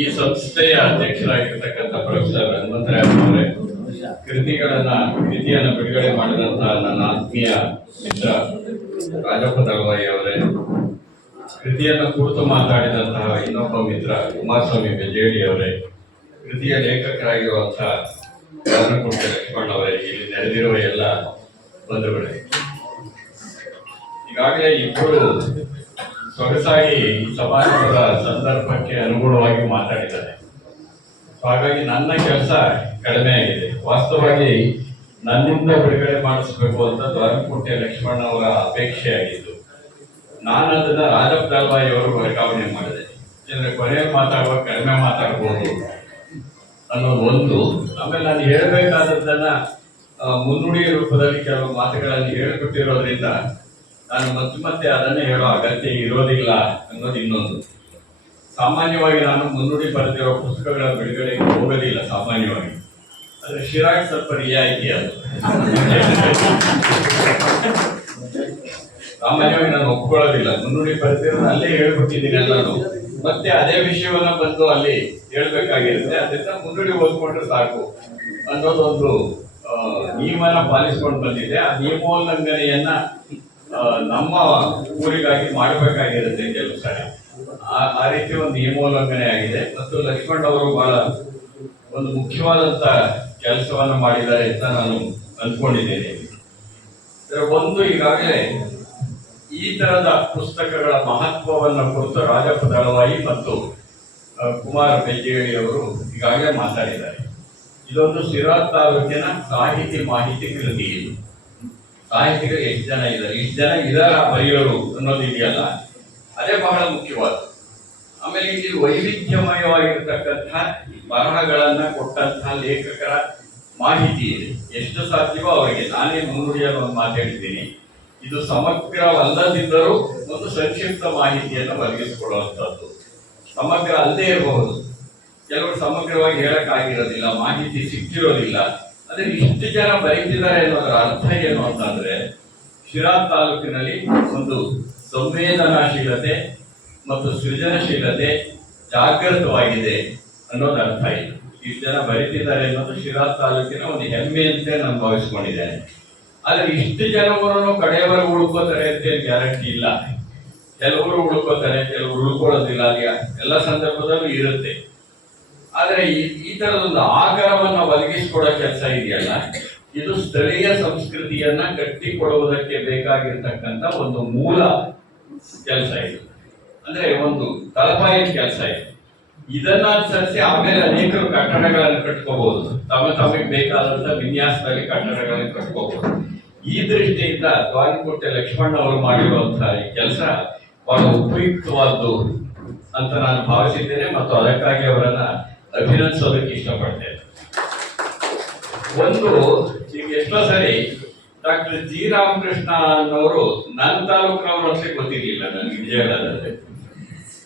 ಈ ಸಂಸ್ಥೆಯ ಅಧ್ಯಕ್ಷರಾಗಿರ್ತಕ್ಕಂಥ ಪ್ರೊಫೆಸರ್ ಹನುಮಂತರಾಯ್ ಅವರೇ, ಕೃತಿಯನ್ನು ಬಿಡುಗಡೆ ಮಾಡಿದಂತಹ ನನ್ನ ಆತ್ಮೀಯ ಮಿತ್ರ ರಾಜಪ್ಪ ದಳವಾಯಿ ಅವರೇ, ಕೃತಿಯನ್ನು ಕುರಿತು ಮಾತಾಡಿದಂತಹ ಇನ್ನೊಬ್ಬ ಮಿತ್ರ ಕುಮಾರಸ್ವಾಮಿ ಬೆಜೇಡಿ ಅವರೇ, ಕೃತಿಯ ಲೇಖಕರಾಗಿರುವಂತಹ ರಾಮಕುಂಟೆ ಲಕ್ಷ್ಮಣ್ ಅವರೇ, ಇಲ್ಲಿ ನೆರೆದಿರುವ ಎಲ್ಲ ಬಂಧುಗಳೇ, ಈಗಾಗಲೇ ಇಬ್ಬರು ಸೊಗಸಾಗಿ ಈ ಸಮಾರಂಭದ ಸಂದರ್ಭಕ್ಕೆ ಅನುಗುಣವಾಗಿ ಮಾತಾಡಿದ್ದಾರೆ. ಹಾಗಾಗಿ ನನ್ನ ಕೆಲಸ ಕಡಿಮೆ ಆಗಿದೆ. ವಾಸ್ತವವಾಗಿ ನನ್ನಿಂದ ಬಿಡುಗಡೆ ಮಾಡಿಸ್ಬೇಕು ಅಂತ ದ್ವಾರಕುಂಟೆ ಲಕ್ಷ್ಮಣ್ ಅವರ ಅಪೇಕ್ಷೆ ಆಗಿತ್ತು. ನಾನು ಅದನ್ನ ರಾಜಪ್ಪ ದಳವಾಯಿ ಅವರು ವರ್ಗಾವಣೆ ಮಾಡಿದೆ. ಯಾಕಂದ್ರೆ ಕೊನೆಯಲ್ಲಿ ಮಾತಾಡುವಾಗ ಕಡಿಮೆ ಮಾತಾಡ್ಬೋದು ಅನ್ನೋದು ಒಂದು. ಆಮೇಲೆ ನಾನು ಹೇಳಬೇಕಾದದ್ದನ್ನ ಮುನ್ನುಡಿ ರೂಪದಲ್ಲಿ ಕೆಲವು ಮಾತುಗಳನ್ನು ಹೇಳಿಕೊಟ್ಟಿರೋದ್ರಿಂದ ನಾನು ಮತ್ತೆ ಅದನ್ನೇ ಹೇಳೋ ಅಗತ್ಯ ಇರೋದಿಲ್ಲ ಅನ್ನೋದು ಇನ್ನೊಂದು. ಸಾಮಾನ್ಯವಾಗಿ ನಾನು ಮುನ್ನುಡಿ ಬರೆದಿರೋ ಪುಸ್ತಕಗಳ ಬಿಡುಗಡೆಗೆ ಹೋಗೋದಿಲ್ಲ ಸಾಮಾನ್ಯವಾಗಿ. ಆದ್ರೆ ಶಿರಾಗ್ ಸ್ವಲ್ಪ ರಿಯಾಯಿತಿ ಅದು. ಸಾಮಾನ್ಯವಾಗಿ ನಾನು ಒಪ್ಕೊಳ್ಳೋದಿಲ್ಲ. ಮುನ್ನುಡಿ ಬರೆದಿರೋದು ಅಲ್ಲೇ ಹೇಳ್ಬಿಟ್ಟಿದ್ದೀನಿ ಎಲ್ಲರೂ. ಮತ್ತೆ ಅದೇ ವಿಷಯವನ್ನ ಬಂದು ಅಲ್ಲಿ ಹೇಳ್ಬೇಕಾಗಿರುತ್ತೆ. ಅದರಿಂದ ಮುನ್ನುಡಿ ಓದ್ಕೊಂಡ್ರೆ ಸಾಕು ಅನ್ನೋದೊಂದು ನಿಯಮನ ಪಾಲಿಸ್ಕೊಂಡು ಬಂದಿದೆ. ಆ ನಿಯಮೋಲ್ಲಂಘನೆಯನ್ನ ನಮ್ಮ ಊರಿಗಾಗಿ ಮಾಡಬೇಕಾಗಿರುತ್ತೆ ಕೆಲವು ಸರಿ. ಆ ರೀತಿ ಒಂದು ನಿಯಮೋಲ್ಲಂಘನೆ ಆಗಿದೆ. ಮತ್ತು ಲಕ್ಷ್ಮಣ್ ಅವರು ಬಹಳ ಒಂದು ಮುಖ್ಯವಾದಂತ ಕೆಲಸವನ್ನು ಮಾಡಿದ್ದಾರೆ ಅಂತ ನಾನು ಅಂದ್ಕೊಂಡಿದ್ದೇನೆ. ಒಂದು ಈಗಾಗಲೇ ಈ ತರದ ಪುಸ್ತಕಗಳ ಮಹತ್ವವನ್ನು ಕುರಿತು ರಾಜಪ್ಪ ದಳವಾಯಿ ಮತ್ತು ಕುಮಾರ್ ಬೆಜ್ಜೇಡಿ ಅವರು ಈಗಾಗಲೇ ಮಾತಾಡಿದ್ದಾರೆ. ಇದೊಂದು ಸಿರಾ ತಾಲೂಕಿನ ಸಾಹಿತಿ ಮಾಹಿತಿ ಕೃತಿ. ಇದು ಸಾಹಿತಿಗಳು ಎಷ್ಟು ಜನ ಇದ್ದಾರೆ, ಇಷ್ಟು ಜನ ಇದರ ಬರೆಯೋರು ಅನ್ನೋದು ಇದೆಯಲ್ಲ, ಅದೇ ಬಹಳ ಮುಖ್ಯವಾದ. ಆಮೇಲೆ ಇಲ್ಲಿ ವೈವಿಧ್ಯಮಯವಾಗಿರ್ತಕ್ಕಂಥ ಬರಹಗಳನ್ನ ಕೊಟ್ಟಂತಹ ಲೇಖಕರ ಮಾಹಿತಿ ಇದೆ. ಎಷ್ಟು ಸಾಧ್ಯವೋ ಅವರಿಗೆ. ನಾನೇ ಮುನ್ನುಡಿಯಲ್ಲಿ ಒಂದು ಮಾತಾಡಿದ್ದೀನಿ, ಇದು ಸಮಗ್ರವಲ್ಲದಿದ್ದರೂ ಒಂದು ಸಂಕ್ಷಿಪ್ತ ಮಾಹಿತಿಯನ್ನು ಒದಗಿಸಿಕೊಡುವಂಥದ್ದು. ಸಮಗ್ರ ಅಲ್ಲದೆ ಇರಬಹುದು, ಕೆಲವರು ಸಮಗ್ರವಾಗಿ ಹೇಳಕ್ಕಾಗಿರೋದಿಲ್ಲ, ಮಾಹಿತಿ ಸಿಕ್ಕಿರೋದಿಲ್ಲ. ಅದೇ ಇಷ್ಟು ಜನ ಬರೀತಿದ್ದಾರೆ ಅನ್ನೋದರ ಅರ್ಥ ಏನು ಅಂತಂದ್ರೆ, ಶಿರಾ ತಾಲೂಕಿನಲ್ಲಿ ಒಂದು ಸಂವೇದನಾಶೀಲತೆ ಮತ್ತು ಸೃಜನಶೀಲತೆ ಜಾಗೃತವಾಗಿದೆ ಅನ್ನೋದು ಅರ್ಥ ಇದೆ. ಇಷ್ಟು ಜನ ಬರೀತಿದ್ದಾರೆ ಅನ್ನೋದು ಶಿರಾ ತಾಲೂಕಿನ ಒಂದು ಹೆಮ್ಮೆ ಅಂತ ನಾನು ಭಾವಿಸ್ಕೊಂಡಿದ್ದೇನೆ. ಆದ್ರೆ ಇಷ್ಟು ಜನವರನ್ನು ಕಡೆಯವರೆಗೂ ಉಳ್ಕೋತಾರೆ ಅಂತ ಗ್ಯಾರಂಟಿ ಇಲ್ಲ. ಕೆಲವರು ಉಳ್ಕೋತಾರೆ, ಕೆಲವರು ಉಳ್ಕೊಳ್ಳೋದಿಲ್ಲ. ಎಲ್ಲ ಸಂದರ್ಭದಲ್ಲೂ ಇರುತ್ತೆ. ಆದ್ರೆ ಈ ತರದೊಂದು ಆಕಾರವನ್ನ ಒದಗಿಸಿಕೊಡೋ ಕೆಲಸ ಇದೆಯಲ್ಲ, ಇದು ಸ್ಥಳೀಯ ಸಂಸ್ಕೃತಿಯನ್ನ ಕಟ್ಟಿಕೊಡುವುದಕ್ಕೆ ಬೇಕಾಗಿರ್ತಕ್ಕಂಥ ಒಂದು ಮೂಲ ಕೆಲಸ ಇದು. ಅಂದ್ರೆ ಒಂದು ತಳಪಾಯಿನ ಕೆಲಸ ಇದೆ. ಇದನ್ನ ಅನುಸರಿಸಿ ಆಮೇಲೆ ಅನೇಕರು ಕಟ್ಟಡಗಳನ್ನು ಕಟ್ಕೋಬಹುದು. ತಮಗೆ ಬೇಕಾದಂತ ವಿನ್ಯಾಸದಲ್ಲಿ ಕಟ್ಟಡಗಳನ್ನು ಕಟ್ಕೋಬಹುದು. ಈ ದೃಷ್ಟಿಯಿಂದ ದ್ವಾರಕುಂಟೆ ಲಕ್ಷ್ಮಣ್ ಅವರು ಮಾಡಿರುವಂತಹ ಈ ಕೆಲಸ ಬಹಳ ಉಪಯುಕ್ತವಾದ್ದು ಅಂತ ನಾನು ಭಾವಿಸಿದ್ದೇನೆ ಮತ್ತು ಅದಕ್ಕಾಗಿ ಅವರನ್ನ ಅಭಿನಂದಿಸೋದಕ್ಕೆ ಇಷ್ಟಪಡ್ತೇನೆ. ಒಂದು, ಈಗ ಎಷ್ಟೋ ಸರಿ ಡಾಕ್ಟರ್ ಜಿ ರಾಮಕೃಷ್ಣ ಅನ್ನೋರು ನನ್ನ ತಾಲೂಕಿನವರು ಅಂತ ಗೊತ್ತಿರಲಿಲ್ಲ ನನಗೆ ವಿಜಯವಾಡದಲ್ಲಿ.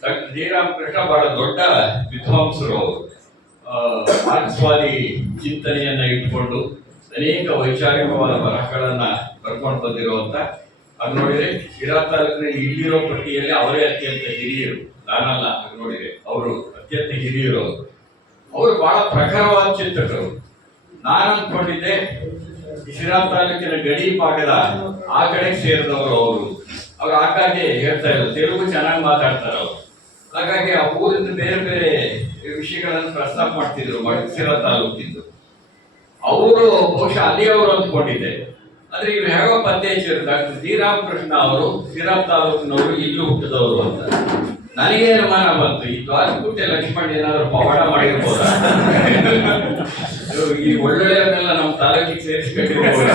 ಡಾಕ್ಟರ್ ಜಿ ರಾಮಕೃಷ್ಣ ಬಹಳ ದೊಡ್ಡ ವಿದ್ವಾಂಸರು. ಮಾರ್ಕ್ಸ್ವಾದಿ ಚಿಂತನೆಯನ್ನ ಇಟ್ಕೊಂಡು ಅನೇಕ ವೈಚಾರಿಕವಾದ ಬರಹಗಳನ್ನ ಬರ್ಕೊಂಡು ಬಂದಿರುವಂತ, ಅದು ನೋಡಿದ್ರೆ ಶಿರಾ ತಾಲೂಕಿನಲ್ಲಿ ಇಲ್ಲಿರೋ ಪಟ್ಟಿಯಲ್ಲಿ ಅವರೇ ಅತ್ಯಂತ ಹಿರಿಯರು. ನಾನಲ್ಲ, ಅದು ನೋಡಿದ್ರೆ ಅವರು ಅತ್ಯಂತ ಹಿರಿಯರು. ಅವರು ಬಹಳ ಪ್ರಖರವಾದ ಚಿಂತಕರು. ನಾನು ಅಂದ್ಕೊಂಡಿದ್ದೆ ಶಿರಾ ತಾಲೂಕಿನ ಗಡಿ ಭಾಗದ ಆ ಕಡೆ ಸೇರಿದವರು ಅವ್ರು ಆಗಾಗ್ಗೆ ಹೇಳ್ತಾ ಇದ್ರು, ತೆಲುಗು ಚೆನ್ನಾಗಿ ಮಾತಾಡ್ತಾರ ಅವರು. ಹಾಗಾಗಿ ಆ ಊರಿಂದ ಬೇರೆ ಬೇರೆ ವಿಷಯಗಳನ್ನು ಪ್ರಸ್ತಾಪ ಮಾಡ್ತಿದ್ರು ಶಿರಾ ತಾಲೂಕಿಂದು. ಅವರು ಬಹುಶಃ ಅಲ್ಲಿಯವರು ಅಂದ್ಕೊಂಡಿದ್ದೆ. ಆದ್ರೆ ಇವ್ರು ಹೇಗೋ ಪತ್ತೆ ಹಚ್ಚಿದ್ರು, ಡಾಕ್ಟರ್ ಜಿ ರಾಮಕೃಷ್ಣ ಅವರು ಶಿರಾ ತಾಲೂಕಿನವರು ಇಲ್ಲಿ ಹುಟ್ಟಿದವರು ಅಂತ. ನನಗೆ ಅನುಮಾನ ಬಂತು, ಈ ದ್ವಾರಕುಂಟೆ ಲಕ್ಷ್ಮಣ್ ಏನಾದ್ರು ಪವಾಡ ಮಾಡಿರ್ಬೋದ, ಈ ಒಳ್ಳೊಳ್ಳೆಯನ್ನೆಲ್ಲ ನಮ್ಮ ತಾಲೂಕಿಗೆ ಸೇರಿಸ್ಕೊಂಡಿರ್ಬೋದ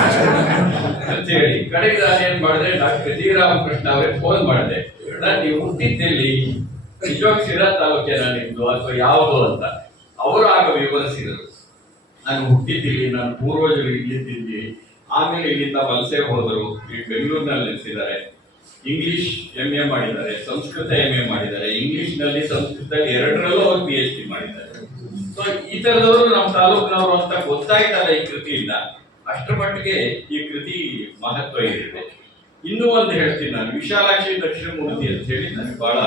ಅಂತ ಹೇಳಿ. ಕಡೆಗೆ ನಾನು ಏನ್ ಮಾಡಿದೆ, ಡಾಕ್ಟರ್ ಜಿ ರಾಮಕೃಷ್ಣ ಅವ್ರಿಗೆ ಫೋನ್ ಮಾಡಿದೆ. ನೀವು ಹುಟ್ಟಿದ್ದೆಲ್ಲಿ, ನಿಜವಾಗಿ ಶಿರಾ ತಾಲೂಕೇನ ನಿಮ್ದು ಅಥವಾ ಯಾವುದು ಅಂತ. ಅವರು ಆಗ ವಿವರಿಸಿದರು, ನಾನು ಹುಟ್ಟಿದ್ದೀನಿ, ನನ್ನ ಪೂರ್ವಜರು ಇಲ್ಲಿದ್ದೀನಿ, ಆಮೇಲೆ ಇಲ್ಲಿಂದ ವಲಸೆ ಹೋದರು, ಈಗ ಬೆಂಗಳೂರಿನಲ್ಲಿ ನೆಲೆಸಿದ್ದಾರೆ, ಇಂಗ್ಲಿಷ್ MA ಮಾಡಿದ್ದಾರೆ, ಸಂಸ್ಕೃತ MA ಮಾಡಿದ್ದಾರೆ, ಇಂಗ್ಲಿಷ್ ನಲ್ಲಿ ಸಂಸ್ಕೃತದಲ್ಲಿ ಎರಡರಲ್ಲೂ ಅವರು PhD ಮಾಡಿದ್ದಾರೆ. ಸೊ ಈ ತರದವರು ನಮ್ಮ ತಾಲೂಕಿನವರು ಅಂತ ಗೊತ್ತಾಯ್ತಲ್ಲ ಈ ಕೃತಿಯಿಂದ. ಅಷ್ಟರ ಮಟ್ಟಿಗೆ ಈ ಕೃತಿ ಮಹತ್ವ ಇದೆ. ಇನ್ನೂ ಒಂದು ಹೇಳ್ತೀನಿ ನಾನು, ವಿಶಾಲಾಕ್ಷಿ ದಕ್ಷಿಣಮೂರ್ತಿ ಅಂತ ಹೇಳಿ ನನಗೆ ಬಹಳ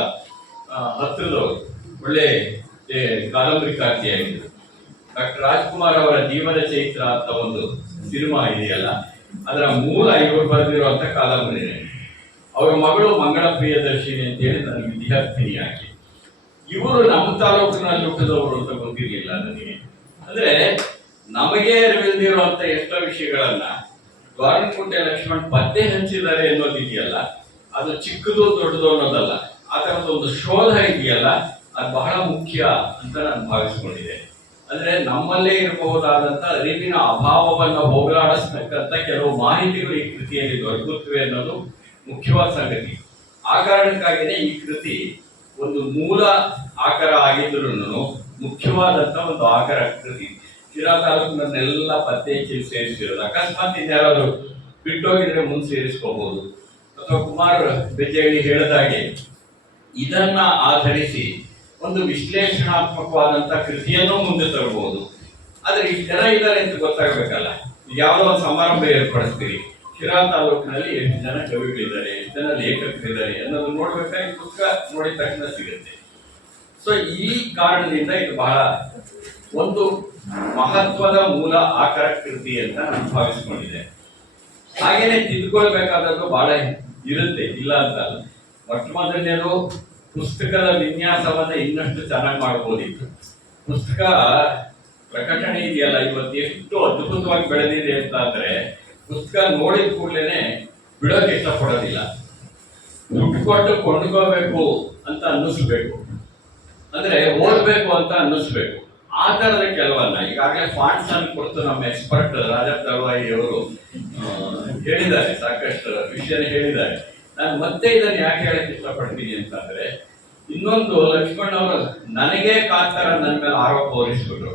ಹತ್ತಿರದವರು. ಒಳ್ಳೆ ಕಾದಂಬರಿಕಾರ್ತಿಯಾಗಿದ್ದರು. ಡಾಕ್ಟರ್ ರಾಜ್ಕುಮಾರ್ ಅವರ ಜೀವನ ಚೈತ್ರ ಅಂತ ಒಂದು ಸಿನಿಮಾ ಇದೆಯಲ್ಲ, ಅದರ ಮೂಲ ಇವರು ಬರೆದಿರುವಂತ ಕಾದಂಬರಿನೇ. ಅವರ ಮಗಳು ಮಂಗಳ ಪ್ರಿಯದರ್ಶಿನಿ ಅಂತೇಳಿ ನನಗೆ ವಿದ್ಯಾರ್ಥಿನಿ ಆಗಿ, ಇವರು ನಮ್ಮ ತಾಲೂಕಿನಲ್ಲಿ ಹುಟ್ಟಿದವರು ಅಂತ ಗೊತ್ತಿರಲಿಲ್ಲ ನನಗೆ. ಅಂದ್ರೆ ನಮಗೆ ಅರಿವಿಲ್ದಿರುವಂತ ಎಷ್ಟೋ ವಿಷಯಗಳನ್ನ ದ್ವಾರಕುಂಟೆ ಲಕ್ಷ್ಮಣ್ ಪತ್ತೆ ಹಂಚಿದ್ದಾರೆ ಅನ್ನೋದಿದೆಯಲ್ಲ, ಅದು ಚಿಕ್ಕದು ದೊಡ್ಡದು ಅನ್ನೋದಲ್ಲ, ಆ ತರದ ಒಂದು ಶೋಧ ಇದೆಯಲ್ಲ, ಅದು ಬಹಳ ಮುಖ್ಯ ಅಂತ ನಾನು ಭಾವಿಸ್ಕೊಂಡಿದ್ದೆ. ಅಂದ್ರೆ ನಮ್ಮಲ್ಲೇ ಇರಬಹುದಾದಂತ ಅರಿವಿನ ಅಭಾವವನ್ನು ಹೋಗಲಾಡಿಸ್ತಕ್ಕಂಥ ಕೆಲವು ಮಾಹಿತಿಗಳು ಈ ಕೃತಿಯಲ್ಲಿ ದೊರಕುತ್ತವೆ ಅನ್ನೋದು ಮುಖ್ಯವಾದ ಸಂಗತಿ. ಆ ಕಾರಣಕ್ಕಾಗಿಯೇ ಈ ಕೃತಿ ಒಂದು ಮೂಲ ಆಕಾರ ಆಗಿದ್ರು ಮುಖ್ಯವಾದಂತ ಒಂದು ಆಕಾರ ಕೃತಿ. ಶಿರಾ ತಾಲೂಕಿನನ್ನೆಲ್ಲ ಪತ್ತೆ ಹಚ್ಚಿ ಸೇರಿಸಿರೋದು. ಅಕಸ್ಮಾತ್ ಇನ್ಯಾರಾದ್ರು ಬಿಟ್ಟೋಗಿದ್ರೆ ಮುಂದೆ ಸೇರಿಸ್ಕೋಬಹುದು. ಅಥವಾ ಕುಮಾರ್ ಬೆಜ್ಜಳ್ಳಿ ಹೇಳಿದಾಗೆ ಇದನ್ನ ಆಧರಿಸಿ ಒಂದು ವಿಶ್ಲೇಷಣಾತ್ಮಕವಾದಂತ ಕೃತಿಯನ್ನು ಮುಂದೆ ತರಬಹುದು. ಆದ್ರೆ ಇಷ್ಟು ಜನ ಇದ್ದಾರೆ ಅಂತ ಗೊತ್ತಾಗಬೇಕಲ್ಲ. ಯಾವುದೋ ಒಂದು ಸಮಾರಂಭ ಏರ್ಪಡಿಸ್ತೀರಿ, ಶಿರಾ ತಾಲೂಕಿನಲ್ಲಿ ಎಷ್ಟು ಜನ ಕವಿಗಳಿದ್ದಾರೆ, ಎಷ್ಟು ಜನ ಲೇಖಕರಿದ್ದಾರೆ ಅನ್ನೋದು ನೋಡ್ಬೇಕಾಗಿ ಪುಸ್ತಕ ನೋಡಿದ ತಕ್ಷಣ ಸಿಗುತ್ತೆ. ಸೊ ಈ ಕಾರಣದಿಂದ ಇದು ಬಹಳ ಒಂದು ಮಹತ್ವದ ಮೂಲ ಆಕಾರ ಕೃತಿ ಅಂತ ನಾನು ಭಾವಿಸ್ಕೊಂಡಿದ್ದೆ. ಹಾಗೇನೆ ತಿದ್ದುಕೊಳ್ಬೇಕಾದದ್ದು ಬಹಳ ಇರುತ್ತೆ, ಇಲ್ಲ ಅಂತ ಅಲ್ಲ. ಮೊಟ್ಟ ಮೊದಲನೇದು ಪುಸ್ತಕದ ವಿನ್ಯಾಸವನ್ನ ಇನ್ನಷ್ಟು ಚೆನ್ನಾಗಿ ಮಾಡಬಹುದಿತ್ತು. ಪುಸ್ತಕ ಪ್ರಕಟಣೆ ಇದೆಯಲ್ಲ, ಇವತ್ತು ಎಷ್ಟು ಅದ್ಭುತವಾಗಿ ಬೆಳೆದಿದೆ ಅಂತ ಅಂದ್ರೆ ಪುಸ್ತಕ ನೋಡಿದ ಕೂಡಲೇ ಬಿಡೋಕೆ ಇಷ್ಟಪಡೋದಿಲ್ಲ. ದುಡ್ಡು ಕೊಟ್ಟು ಕೊಂಡ್ಕೋಬೇಕು ಅಂತ ಅನ್ನಿಸ್ಬೇಕು, ಅಂದ್ರೆ ಓದ್ಬೇಕು ಅಂತ ಅನ್ನಿಸ್ಬೇಕು. ಆ ತರದ ಕೆಲವನ್ನ ಈಗಾಗಲೇ ಫಾಂಟ್ಸ್ ಅನ್ನು ಕೊಡ್ತು ನಮ್ಮ ಎಕ್ಸ್ಪರ್ಟ್ ರಾಜಾ ತಳವಾಯಿ ಅವರು ಹೇಳಿದ್ದಾರೆ, ಸಾಕಷ್ಟು ವಿಷಯ ಹೇಳಿದ್ದಾರೆ. ನಾನು ಮತ್ತೆ ಇದನ್ನು ಯಾಕೆ ಹೇಳಕ್ ಇಷ್ಟಪಡ್ತೀನಿ ಅಂತಂದ್ರೆ, ಇನ್ನೊಂದು ಲಕ್ಷ್ಮಣ್ ಅವರು ನನಗೆ ಕಾಂತಾರ ನನ್ನ ಮೇಲೆ ಆರೋಪ ಹೊರಿಸ್ಬಿಟ್ರು.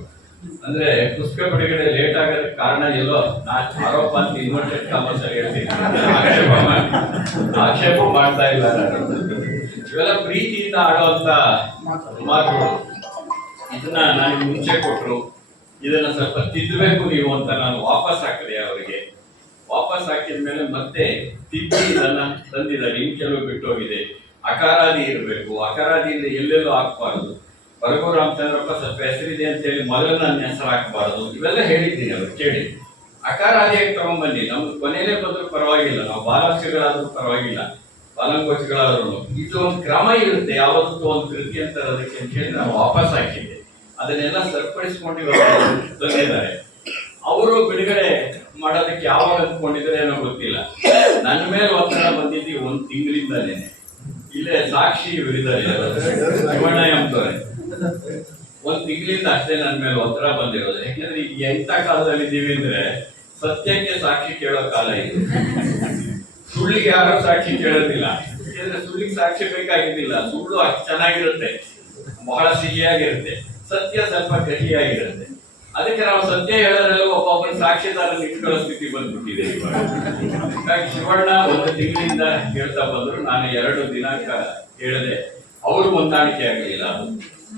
ಅಂದ್ರೆ ಪುಸ್ತಕ ಬಿಡುಗಡೆ ಲೇಟ್ ಆಗೋದಕ್ಕೆ ಕಾರಣ ಎಲ್ಲೋ ನಾನು ಆರೋಪ ಅಂತ ಇನ್ವರ್ಟೆಡ್ ಕಾಮರ್ಸ್ ಹೇಳ್ತೀನಿ, ಆಕ್ಷೇಪ ಮಾಡ್ತಾ ಇಲ್ಲ. ಇವೆಲ್ಲ ಪ್ರೀತಿಯಿಂದ ಆಡುವಂತ ಮಾತುಗಳು. ಇದನ್ನ ನನಗೆ ಮುಂಚೆ ಕೊಟ್ರು, ಇದನ್ನ ಸ್ವಲ್ಪ ತಿದ್ದಬೇಕು ನೀವು ಅಂತ ನಾನು ವಾಪಸ್ ಹಾಕಿದೆ ಅವರಿಗೆ. ವಾಪಸ್ ಹಾಕಿದ ಮೇಲೆ ಮತ್ತೆ ತಿದ್ದಿ ಇದನ್ನ ತಂದಿದ್ದಾರೆ. ಇನ್ ಕೆಲವು ಬಿಟ್ಟೋಗಿದೆ. ಅಕಾರಾದಿ ಇರಬೇಕು, ಅಕಾರಾದಿಯಿಂದ ಎಲ್ಲೆಲ್ಲೂ ಹಾಕ್ಬಾರ್ದು. ಬರಗೂರು ರಾಮಚಂದ್ರಪ್ಪ ಸ್ವಲ್ಪ ಹೆಸರಿದೆ ಅಂತ ಹೇಳಿ ಮೊದಲು ನನ್ನ ಹೆಸರು ಹಾಕಬಾರದು, ಇವೆಲ್ಲ ಹೇಳಿದ್ದೀನಿ ಅವ್ರು ಕೇಳಿ. ಅಕಾರಾದಿಯಾಗಿ ತಗೊಂಡ್ಬನ್ನಿ, ನಮ್ದು ಕೊನೆಯಲ್ಲೇ ಬಂದ್ರೂ ಪರವಾಗಿಲ್ಲ, ನಾವು ಬಾಲಾಂಶಗಳಾದ್ರೂ ಪರವಾಗಿಲ್ಲ, ಬಾಲಂಗೋಚಗಳಾದ್ರೂ ಇದು ಒಂದು ಕ್ರಮ ಇರುತ್ತೆ. ಯಾವತ್ತೂ ಒಂದು ಕೃತಿ ಅಂತ ಅದಕ್ಕೆ ಅಂತ ಹೇಳಿ ನಾವು ವಾಪಸ್ ಹಾಕಿದ್ದೆ. ಅದನ್ನೆಲ್ಲ ಸರಿಪಡಿಸ್ಕೊಂಡು ತಂದಿದ್ದಾರೆ. ಅವರು ಬಿಡುಗಡೆ ಮಾಡೋದಕ್ಕೆ ಯಾವಾಗ ಅಂದ್ಕೊಂಡಿದ್ರೆ ಏನೋ ಗೊತ್ತಿಲ್ಲ. ನನ್ನ ಮೇಲೆ ಒತ್ತಡ ಬಂದಿದ್ದು ಒಂದು ತಿಂಗಳಿಂದಾನೇ. ಇಲ್ಲೇ ಸಾಕ್ಷಿ ಇವರಿದ್ದಾರೆ ಶಿವಣ್ಣ ಎಂಬುವರೆ, ಒಂದು ತಿಂಗಳಿಂದ ಅಷ್ಟೇ ನನ್ನ ಮೇಲೆ ಒತ್ತಡ ಬಂದಿರೋದು. ಯಾಕಂದ್ರೆ ಈಗ ಎಂತ ಕಾಲದಲ್ಲಿ ಇದ್ದೀವಿ ಅಂದ್ರೆ ಸತ್ಯಕ್ಕೆ ಸಾಕ್ಷಿ ಕೇಳೋ ಕಾಲ ಇದು. ಸುಳ್ಳಿಗೆ ಯಾರು ಸಾಕ್ಷಿ ಕೇಳೋದಿಲ್ಲ. ಯಾಕಂದ್ರೆ ಸುಳ್ಳಿಗೆ ಸಾಕ್ಷಿ ಬೇಕಾಗಿದ್ದಿಲ್ಲ. ಸುಳ್ಳು ಅಷ್ಟು ಚೆನ್ನಾಗಿರುತ್ತೆ, ಬಹಳ ಸಿಹಿಯಾಗಿರುತ್ತೆ. ಸತ್ಯ ಸ್ವಲ್ಪ ಕಹಿಯಾಗಿರುತ್ತೆ. ಅದಕ್ಕೆ ನಾವು ಸತ್ಯ ಹೇಳೋದ್ರಲ್ಲೂ ಒಬ್ಬೊಬ್ಬನ ಸಾಕ್ಷಿದಾರನ್ನು ಇಟ್ಕೊಳ್ಳೋ ಸ್ಥಿತಿ ಬಂದ್ಬಿಟ್ಟಿದೆ ಇವಾಗ. ಹಾಗಾಗಿ ಶಿವಣ್ಣ ಒಂದು ತಿಂಗಳಿಂದ ಹೇಳ್ತಾ ಬಂದ್ರು, ನಾನು 2 ದಿನಾಂಕ ಹೇಳಿದೆ, ಅವರು ಹೊಂದಾಣಿಕೆ ಆಗಲಿಲ್ಲ.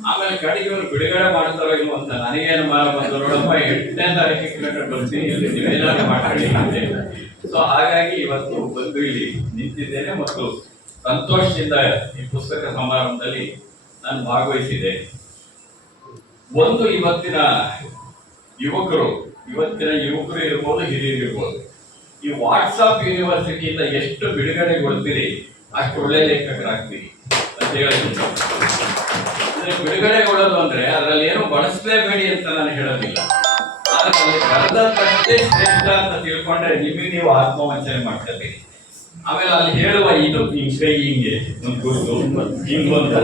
ಆಮೇಲೆ ಕಡೆಗೆ ಇವರು ಬಿಡುಗಡೆ ಮಾಡ್ತಾರೋ ಇಲ್ವೋ ಅಂತ ನನಗೇನು ಬಂದು ನೋಡಪ್ಪ 8ನೇ ತಾರೀಕಿಗೆ ಕಿಲೋಮೀಟರ್ ಬರ್ತೀನಿ, ಇಲ್ಲಿ ನೀವೇನಾದ್ರು ಮಾತಾಡಿ. ಸೊ ಹಾಗಾಗಿ ಇವತ್ತು ಬಂದು ಇಲ್ಲಿ ನಿಂತಿದ್ದೇನೆ ಮತ್ತು ಸಂತೋಷದಿಂದ ಈ ಪುಸ್ತಕ ಸಮಾರಂಭದಲ್ಲಿ ನಾನು ಭಾಗವಹಿಸಿದೆ. ಒಂದು ಇವತ್ತಿನ ಯುವಕರು ಇರ್ಬೋದು, ಹಿರಿಯರು ಇರ್ಬೋದು, ಈ ವಾಟ್ಸಾಪ್ ಯೂನಿವರ್ಸಿಟಿಯಿಂದ ಎಷ್ಟು ಬಿಡುಗಡೆಗೊಳ್ತೀರಿ ಅಷ್ಟು ಒಳ್ಳೆ ಲೇಖಕರಾಗ್ತೀರಿ ಅಂತ ಹೇಳ್ತೀನಿ. ಅಂದ್ರೆ ಬಿಡುಗಡೆಗೊಳ್ಳೋದು ಅಂದ್ರೆ ಅದರಲ್ಲಿ ಏನು ಬಳಸಲೇಬೇಡಿ ಅಂತ ನಾನು ಹೇಳೋದಿಲ್ಲ. ಆದ್ರೆ ಅಲ್ಲಿ ಬರೆದಷ್ಟೇ ಶ್ರೇಷ್ಠ ಅಂತ ತಿಳ್ಕೊಂಡ್ರೆ ನಿಮಗೆ ನೀವು ಆತ್ಮವಂಚನೆ ಮಾಡ್ಕೊತೀರಿ. ಆಮೇಲೆ ಅಲ್ಲಿ ಹೇಳುವ ಇದು ಹಿಂಗೆ ಒಂದು ಗುರುತು ಹಿಂಗೊಂದು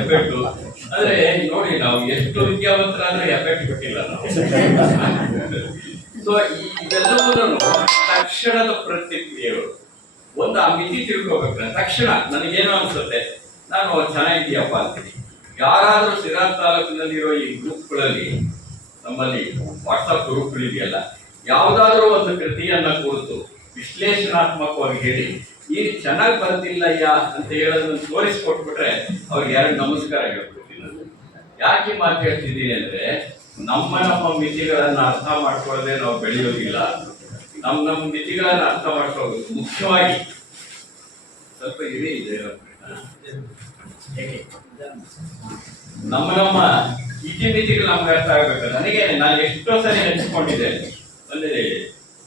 ಎಫೆಕ್ಟ್. ಆದ್ರೆ ನೋಡಿ, ನಾವು ಎಷ್ಟು ವಿದ್ಯಾವಂತರಾದ್ರೆ ಎಫೆಕ್ಟ್ ಬಿಟ್ಟಿಲ್ಲ ನಾವು. ಸೊ ಇವೆಲ್ಲವನ್ನೂ ತಕ್ಷಣದ ಪ್ರತಿಕ್ರಿಯೆಗಳು. ಒಂದು ಆ ಮಿತಿ ತಿಳ್ಕೊಬೇಕು. ತಕ್ಷಣ ನನಗೇನು ಅನ್ಸುತ್ತೆ, ನಾನು ಚೆನ್ನಾಗಿದ್ದೀಯಪ್ಪ ಅಂತೀನಿ. ಯಾರಾದ್ರೂ ಸಿರಾ ತಾಲೂಕಿನಲ್ಲಿರೋ ಈ ಗ್ರೂಪ್ಗಳಲ್ಲಿ, ನಮ್ಮಲ್ಲಿ ವಾಟ್ಸಪ್ ಗ್ರೂಪ್ಗಳಿದೆಯಲ್ಲ, ಯಾವ್ದಾದ್ರೂ ಒಂದು ಕೃತಿಯನ್ನ ಕುರಿತು ವಿಶ್ಲೇಷಣಾತ್ಮಕವಾಗಿ ಹೇಳಿ ಈ ಚೆನ್ನಾಗಿ ಬರ್ತಿಲ್ಲಯ್ಯ ಅಂತ ಹೇಳೋದನ್ನ ತೋರಿಸ್ಕೊಟ್ಬಿಟ್ರೆ ಅವ್ರಿಗೆ 2 ನಮಸ್ಕಾರ ಹೇಳ್ಕೊಡ್ತೀನಿ. ಯಾಕೆ ಮಾತು ಹೇಳ್ತಿದ್ದೀನಿ ಅಂದ್ರೆ, ನಮ್ಮ ಮಿತಿಗಳನ್ನ ಅರ್ಥ ಮಾಡ್ಕೊಳ್ಳದೆ ನಾವು ಬೆಳೆಯೋದಿಲ್ಲ. ನಮ್ಮ ಮಿತಿಗಳನ್ನ ಅರ್ಥ ಮಾಡ್ಕೋಬೇಕು. ಮುಖ್ಯವಾಗಿ ಸ್ವಲ್ಪ ಇರಿ ಇದೆ ನಮ್ಮ ಇತಿಮಿತಿಗಳು ನಮ್ಗೆ ಅರ್ಥ ಆಗ್ಬೇಕು. ನಾನು ಎಷ್ಟೋ ಸರಿ ನೆನೆಸ್ಕೊಂಡಿದ್ದೇನೆ. ಅಲ್ಲಿ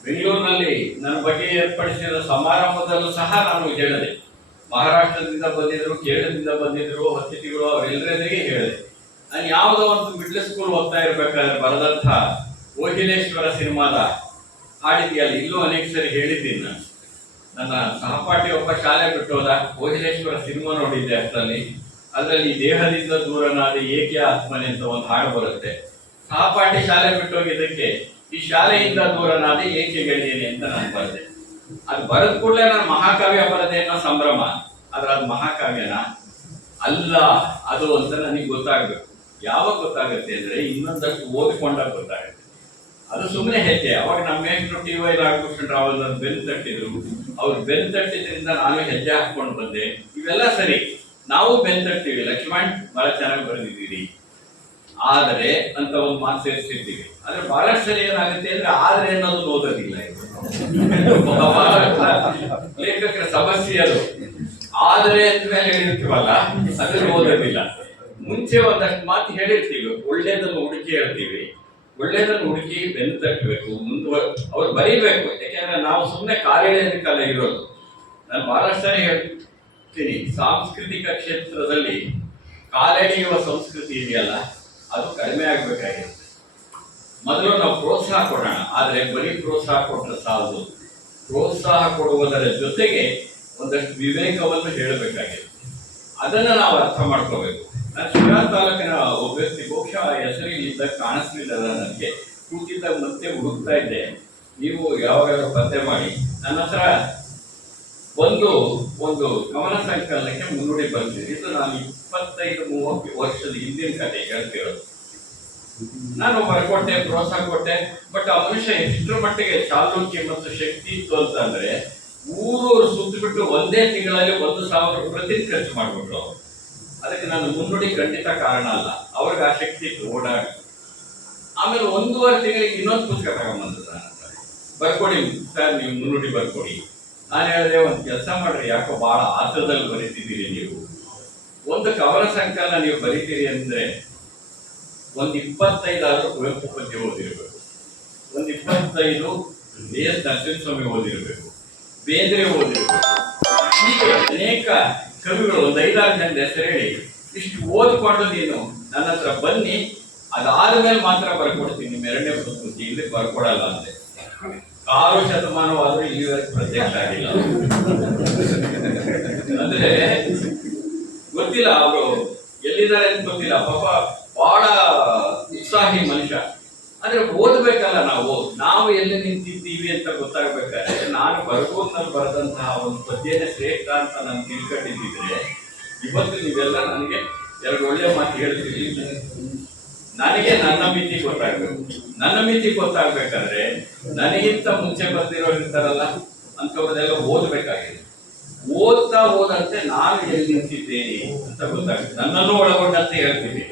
ಬೆಂಗಳೂರಿನಲ್ಲಿ ನನ್ನ ಬಗ್ಗೆ ಏರ್ಪಡಿಸಿದ ಸಮಾರಂಭದಲ್ಲೂ ಸಹ ನಾನು ಹೇಳಿದೆ. ಮಹಾರಾಷ್ಟ್ರದಿಂದ ಬಂದಿದ್ರು, ಕೇರಳದಿಂದ ಬಂದಿದ್ರು ಅತಿಥಿಗಳು, ಅವರೆಲ್ಲರಿಗೆ ಹೇಳಿದೆ. ನಾನು ಯಾವುದೋ ಒಂದು ಮಿಡ್ಲ್ ಸ್ಕೂಲ್ ಓದ್ತಾ ಇರ್ಬೇಕಾದ್ರೆ ಬರೆದಂಥ ಓಹಿಲೇಶ್ವರ ಸಿನಿಮಾದ ಹಾಡಿದೆಯಲ್ಲ, ಇಲ್ಲೂ ಅನೇಕ ಸರಿ ಹೇಳಿದ್ದೀನಿ ನಾನು. ನನ್ನ ಸಹಪಾಠಿ ಒಬ್ಬ ಶಾಲೆ ಬಿಟ್ಟು ಹೋದ, ಓಹಿಲೇಶ್ವರ ಸಿನಿಮಾ ನೋಡಿದ್ದೆ. ಅದರಲ್ಲಿ ದೇಹದಿಂದ ದೂರನಾದ ಏಕೆ ಆತ್ಮನೆ ಅಂತ ಒಂದು ಹಾಡು ಬರುತ್ತೆ. ಸಹಪಾಠಿ ಶಾಲೆ ಬಿಟ್ಟು ಹೋಗಿದ್ದಕ್ಕೆ ಈ ಶಾಲೆಯಿಂದ ದೂರನಾದ ಏಕೆ ಗೆಳೆಯನೆ ಅಂತ ನಾನು ಬರೆದೆ. ಅದು ಬರೆದ ಕೂಡಲೇ ನಾನು ಮಹಾಕಾವ್ಯ ಬರದೆ ಅನ್ನೋ ಸಂಭ್ರಮ. ಆದ್ರೆ ಅದು ಮಹಾಕಾವ್ಯನ ಅಲ್ಲ ಅದು ಅಂತ ನನಗೆ ಗೊತ್ತಾಗ್ಬೇಕು. ಯಾವಾಗ ಗೊತ್ತಾಗುತ್ತೆ ಅಂದ್ರೆ ಇನ್ನೊಂದಷ್ಟು ಓದಿಕೊಂಡಾಗ ಗೊತ್ತಾಗುತ್ತೆ. ಅದು ಸುಮ್ಮನೆ ಹೆಜ್ಜೆ. ಅವಾಗ ನಮ್ಮ ಮೇಷ್ಟ್ರು ಟಿ.ವೈ. ರಾಘಕೃಷ್ಣರಾವ್ ಬೆನ್ನು ತಟ್ಟಿದ್ರು. ಅವ್ರು ಬೆನ್ನು ತಟ್ಟಿದ್ರಿಂದ ನಾನು ಹೆಜ್ಜೆ ಹಾಕೊಂಡು ಬಂದೆ. ಇವೆಲ್ಲ ಸರಿ, ನಾವು ಬೆನ್ನು ತಟ್ತೀವಿ. ಲಕ್ಷ್ಮಣ್ ಬಹಳ ಚೆನ್ನಾಗಿ ಬರೆದಿದ್ದೀರಿ ಆದರೆ ಅಂತ ಒಂದು ಮಾತು ಸೇರಿಸಿರ್ತೀವಿ. ಆದ್ರೆ ಬಹಳಷ್ಟು ಸರಿ ಏನಾಗುತ್ತೆ ಅಂದ್ರೆ ಆದ್ರೆ ಅನ್ನೋದು ಓದೋದಿಲ್ಲ. ಲೇಖಕರ ಸಮಸ್ಯೆ ಅದು. ಆದರೆ ಅಂತ ಮೇಲೆ ಹೇಳಿರ್ತೀವಲ್ಲ, ಅದನ್ನು ಓದೋದಿಲ್ಲ. ಮುಂಚೆ ಒಂದಷ್ಟು ಮಾತು ಹೇಳಿರ್ತೀವಿ, ಒಳ್ಳೇದನ್ನು ಹುಡುಕಿ ಹೇಳ್ತೀವಿ. ಒಳ್ಳೇದನ್ನು ಹುಡುಕಿ ಬೆನ್ನು ತಟ್ಟಬೇಕು, ಅವ್ರು ಬರೀಬೇಕು. ಯಾಕೆಂದ್ರೆ ನಾವು ಸುಮ್ಮನೆ ಕಾಲೆಳೆಯೋದಕ್ಕೆಲ್ಲ ಇರೋದು. ನಾನು ಬಹಳಷ್ಟು ಸರಿ ಹೇಳ್ತೀನಿ, ಸಾಂಸ್ಕೃತಿಕ ಕ್ಷೇತ್ರದಲ್ಲಿ ಕಾಲೆಳೆಯುವ ಸಂಸ್ಕೃತಿ ಇದೆಯಲ್ಲ, ಅದು ಕಡಿಮೆ ಆಗ್ಬೇಕಾಗಿರುತ್ತೆ. ಮೊದಲು ನಾವು ಪ್ರೋತ್ಸಾಹ ಕೊಡೋಣ. ಆದ್ರೆ ಬರೀ ಪ್ರೋತ್ಸಾಹ ಕೊಟ್ಟರೆ ಸಾಲದು. ಪ್ರೋತ್ಸಾಹ ಕೊಡುವುದರ ಜೊತೆಗೆ ಒಂದಷ್ಟು ವಿವೇಕವನ್ನು ಹೇಳಬೇಕಾಗಿರುತ್ತೆ. ಅದನ್ನ ನಾವು ಅರ್ಥ ಮಾಡ್ಕೋಬೇಕು. ನಾನು ಶಿರಾ ತಾಲೂಕಿನ ಒಬ್ಬ ವ್ಯಕ್ತಿ, ಬಹುಶಃ ಹೆಸರಿನಿಂದ ಕಾಣಿಸ್ಲಿಲ್ಲ ನನಗೆ, ಕೂತಿದ್ದಾಗ ಮತ್ತೆ ಹುಡುಕ್ತಾ ಇದ್ದೆ. ನೀವು ಯಾವಾಗಾದ್ರೂ ಪತ್ತೆ ಮಾಡಿ. ನನ್ನ ಹತ್ರ ಒಂದು ಕವನ ಸಂಕಲನಕ್ಕೆ ಮುನ್ನುಡಿ ಬರ್ತೀನಿ. ಇದು ನಾನು 25-30 ವರ್ಷದ ಹಿಂದಿನ ಕತೆ ಹೇಳ್ತಿರೋದು. ನಾನು ಬರ್ಕೊಟ್ಟೆ, ಪ್ರೋತ್ಸಾಹ ಕೊಟ್ಟೆ. ಬಟ್ ಆ ಮನುಷ್ಯ ಎಷ್ಟರ ಮಟ್ಟಿಗೆ ಚಾಲುಕ್ಯ ಮತ್ತು ಶಕ್ತಿ ಇತ್ತು ಅಂತಂದ್ರೆ, ಊರೂರು ಸುತ್ತ ಬಿಟ್ಟು ಒಂದೇ ತಿಂಗಳಲ್ಲಿ 1,000 ಪ್ರತಿ ಖರ್ಚು ಮಾಡ್ಬಿಟ್ರು ಅವರು. ಅದಕ್ಕೆ ನಾನು ಮುನ್ನುಡಿ ಖಂಡಿತ ಕಾರಣ ಅಲ್ಲ, ಅವ್ರಿಗೆ ಆ ಶಕ್ತಿ ಇತ್ತು ಓಡಾಡಿ. ಆಮೇಲೆ 1.5 ತಿಂಗಳಿಗೆ ಇನ್ನೊಂದು ಪುಸ್ತಕ ತಗೊಂಡ್ಬಂದ್ರು. ನನ್ನ ಬರ್ಕೊಡಿ ಸರ್, ನೀವು ಮುನ್ನುಡಿ ಬರ್ಕೊಡಿ. ನಾನು ಹೇಳಿದೆ, ಒಂದು ಕೆಲಸ ಮಾಡ್ರಿ, ಯಾಕೋ ಬಹಳ ಆತರದಲ್ಲಿ ಬರೀತಿದ್ದೀರಿ ನೀವು. ಒಂದು ಕವನ ಸಂಕಲನ ನೀವು ಬರೀತೀರಿ ಅಂದ್ರೆ ಒಂದು 25 ಕುವೆಂಪು ಪದ್ಯ ಓದಿರ್ಬೇಕು, ಒಂದು 25 ಎಸ್ ನರಸಿಂಹಸ್ವಾಮಿ ಓದಿರ್ಬೇಕು, ಬೇಂದ್ರೆ ಓದಿರ್ಬೇಕು. ಹೀಗೆ ಅನೇಕ ಕವಿಗಳು ಒಂದು 5-6 ಜನ ಹೆಸರು ಹೇಳಿ, ಇಷ್ಟು ಓದ್ಕೊಂಡು ನೀನು ನನ್ನ ಹತ್ರ ಬನ್ನಿ, ಅದಾದ್ಮೇಲೆ ಮಾತ್ರ ಬರ್ಕೊಡ್ತೀನಿ ನಿಮ್ಮ 2ನೇ ಪುಸ್ತಕ, ಇಲ್ಲಿ ಬರ್ಕೊಡಲ್ಲ ಅಂತೆ. 6 ಶತಮಾನವಾದ್ರೂ ಇಲ್ಲಿವರೆಗೆ ಪ್ರತ್ಯಕ್ಷ ಆಗಿಲ್ಲ. ಅಂದ್ರೆ ಗೊತ್ತಿಲ್ಲ ಅವರು ಎಲ್ಲಿದ್ದಾರೆ ಅಂತ ಗೊತ್ತಿಲ್ಲ. ಪಾಪ ಬಹಳ ಉತ್ಸಾಹಿ ಮನುಷ್ಯ. ಆದ್ರೆ ಓದ್ಬೇಕಲ್ಲ, ನಾವು ಎಲ್ಲಿ ನಿಂತಿದ್ದೀವಿ ಅಂತ ಗೊತ್ತಾಗ್ಬೇಕಾದ್ರೆ, ನಾನು ಬರಗೂರಿನಲ್ಲಿ ಬರೆದಂತಹ ಒಂದು ಪದ್ಯನೇ ಶ್ರೇಷ್ಠ ಅಂತ ನಾನು ತಿಳ್ಕೊಂಡಿದ್ದಿದ್ರೆ ಇವತ್ತು ನೀವೆಲ್ಲ ನನಗೆ 2 ಒಳ್ಳೆ ಮಾತು ಹೇಳ್ತೀರಿ. ನನಗೆ ನನ್ನ ಮಿತಿ ಗೊತ್ತಾಗ್ಬೇಕು. ನನ್ನ ಮಿತಿ ಗೊತ್ತಾಗ್ಬೇಕಾದ್ರೆ ನನಗಿಂತ ಮುಂಚೆ ಬರ್ದಿರೋರು ಇರ್ತಾರಲ್ಲ, ಅಂಥವ್ರದೆಲ್ಲ ಓದ್ಬೇಕಾಗಿದೆ. ಓದಂತೆ ನಾನು ಎಲ್ಲಿ ನಿಂತಿದ್ದೇನೆ ಅಂತ ಗೊತ್ತಾಗುತ್ತೆ. ನನ್ನನ್ನು ಒಳಗೊಂಡಂತೆ ಹೇಳ್ತೀನಿ.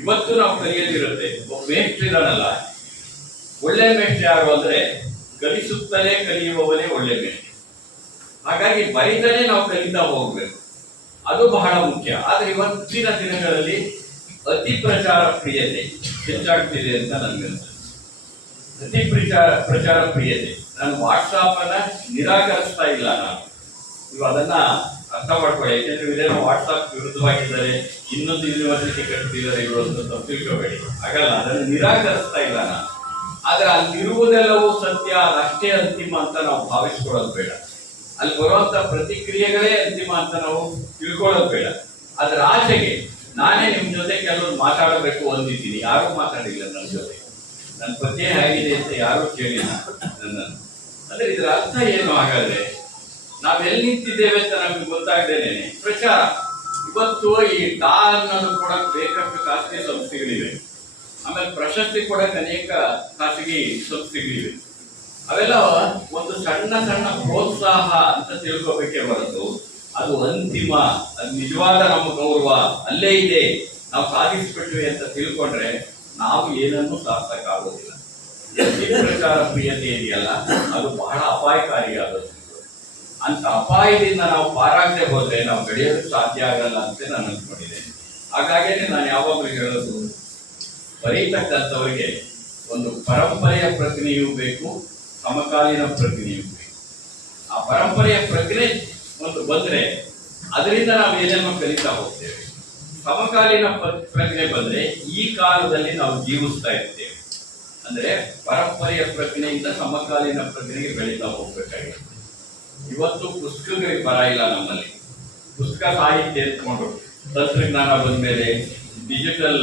ಇವತ್ತು ನಾವು ಕಲಿಯೋದಿರುತ್ತೆ. ಒಬ್ಬ ಮೇಷ್ಟ್ರು ಇದಾನಲ್ಲ, ಒಳ್ಳೆ ಮೇಷ್ಟ್ರು ಯಾರು ಅಂದ್ರೆ ಕಲಿಸುತ್ತಲೇ ಕಲಿಯುವವನೇ ಒಳ್ಳೆ ಮೇಷ್ಟ್ರು. ಹಾಗಾಗಿ ಬರಿತಲೇ ನಾವು ಕಲಿತಾ ಹೋಗ್ಬೇಕು, ಅದು ಬಹಳ ಮುಖ್ಯ. ಆದ್ರೆ ಇವತ್ತಿನ ದಿನಗಳಲ್ಲಿ ಅತಿ ಪ್ರಚಾರ ಪ್ರಿಯತೆ ಹೆಚ್ಚಾಗ್ತಿದೆ ಅಂತ ನನ್ಗನ್ಸುತ್ತೆ. ಅತಿ ಪ್ರಚಾರ ಪ್ರಿಯತೆ. ನಾನು ವಾಟ್ಸಾಪ್ ಅನ್ನ ನಿರಾಕರಿಸ್ತಾ ಇಲ್ಲ. ನೀವು ಅದನ್ನ ಅರ್ಥ ಮಾಡ್ಕೊಳ್ಳಿ. ಯಾಕೆಂದ್ರೆ ಇದೇನೋ ವಾಟ್ಸಾಪ್ ವಿರುದ್ಧವಾಗಿದ್ದಾರೆ, ಇನ್ನೊಂದು ಯೂನಿವರ್ಸಿಟಿ ಕಟ್ತಿದ್ದಾರೆ ಇವರು ಅಂತ ತಪ್ಪು ತಿಳ್ಕೋಬೇಡಿ. ಹಾಗಲ್ಲ, ಅದನ್ನು ನಿರಾಕರಿಸ್ತಾ ಇಲ್ಲ ನಾನು. ಆದ್ರೆ ಅಲ್ಲಿರುವುದೆಲ್ಲವೂ ಸತ್ಯ, ಅದಷ್ಟೇ ಅಂತಿಮ ಅಂತ ನಾವು ಭಾವಿಸ್ಕೊಳ್ಳೋದು ಬೇಡ. ಅಲ್ಲಿ ಬರುವಂತ ಪ್ರತಿಕ್ರಿಯೆಗಳೇ ಅಂತಿಮ ಅಂತ ನಾವು ತಿಳ್ಕೊಳ್ಳೋದು ಬೇಡ. ಅದ್ರ ಆಚೆಗೆ ನಾನೇ ನಿಮ್ ಜೊತೆ ಕೆಲವರು ಮಾತಾಡಬೇಕು ಅಂದಿದ್ದೀನಿ, ಯಾರು ಮಾತಾಡಿಲ್ಲ ನನ್ನ ಜೊತೆ. ನನ್ನ ಪದ್ಯ ಹೇಗಿದೆ ಅಂತ ಯಾರು ಕೇಳಿಲ್ಲ ನನ್ನನ್ನು. ಅಂದ್ರೆ ಇದರ ಅರ್ಥ ಏನು? ಹಾಗಾದ್ರೆ ನಾವೆಲ್ಲಿ ನಿಂತಿದ್ದೇವೆ ಅಂತ ನಮ್ಗೆ ಗೊತ್ತಾಗ್ದೇನೆ ಪ್ರಚಾರ. ಇವತ್ತು ಈ ಅನ್ನೋದು ಕೂಡ ಬೇಕಷ್ಟು ಖಾಸಗಿ ಸಂಸ್ಥೆಗಳಿವೆ. ಆಮೇಲೆ ಪ್ರಶಸ್ತಿ ಕೊಡಕ್ಕೆ ಅನೇಕ ಖಾಸಗಿ ಸಂಸ್ಥೆಗಳಿವೆ. ಅವೆಲ್ಲ ಒಂದು ಸಣ್ಣ ಸಣ್ಣ ಪ್ರೋತ್ಸಾಹ ಅಂತ ತಿಳ್ಕೋಬೇಕೇ ಹೊರತು ಅದು ಅಂತಿಮ, ಅದು ನಿಜವಾದ ನಮ್ಮ ಗೌರವ ಅಲ್ಲೇ ಇದೆ, ನಾವು ಸಾಧಿಸ್ಬಿಟ್ವಿ ಅಂತ ತಿಳ್ಕೊಂಡ್ರೆ ನಾವು ಏನನ್ನೂ ಸಾಧಿಸಕ್ಕಾಗೋದಿಲ್ಲ. ಪ್ರಚಾರ ಪ್ರಿಯತೆ ಇದೆಯಲ್ಲ, ಅದು ಬಹಳ ಅಪಾಯಕಾರಿಯಾದದ್ದು. ಅಂತ ಅಪಾಯದಿಂದ ನಾವು ಪಾರಾಗದೆ ಹೋದ್ರೆ ನಾವು ಬೆಳೆಯೋದಕ್ಕೆ ಸಾಧ್ಯ ಆಗಲ್ಲ ಅಂತ ನಾನು ಅನ್ಕೊಂಡಿದ್ದೇನೆ. ಹಾಗಾಗೇನೆ ನಾನು ಯಾವಾಗಲೂ ಹೇಳೋದು, ಬರೀತಕ್ಕಂಥವರಿಗೆ ಒಂದು ಪರಂಪರೆಯ ಪ್ರಜ್ಞೆಯೂ ಬೇಕು, ಸಮಕಾಲೀನ ಪ್ರಜ್ಞೆಯೂ ಬೇಕು. ಆ ಪರಂಪರೆಯ ಪ್ರಜ್ಞೆ ಒಂದು ಬಂದ್ರೆ ಅದರಿಂದ ನಾವು ಏನೇನೋ ಕಲಿತಾ ಹೋಗ್ತೇವೆ. ಸಮಕಾಲೀನ ಪ್ರಜ್ಞೆ ಬಂದ್ರೆ ಈ ಕಾಲದಲ್ಲಿ ನಾವು ಜೀವಿಸ್ತಾ ಇರ್ತೇವೆ. ಅಂದ್ರೆ ಪರಂಪರೆಯ ಪ್ರಜ್ಞೆಯಿಂದ ಸಮಕಾಲೀನ ಪ್ರಜ್ಞೆಗೆ ಬೆಳೀತಾ ಹೋಗ್ಬೇಕಾಗಿದೆ. ಇವತ್ತು ಪುಸ್ತಕಗಳಿಗೆ ಬರ ಇಲ್ಲ ನಮ್ಮಲ್ಲಿ. ಪುಸ್ತಕ ಸಾಹಿತ್ಯ ಎತ್ಕೊಂಡು ತಂತ್ರಜ್ಞಾನ ಬಂದ್ಮೇಲೆ, ಡಿಜಿಟಲ್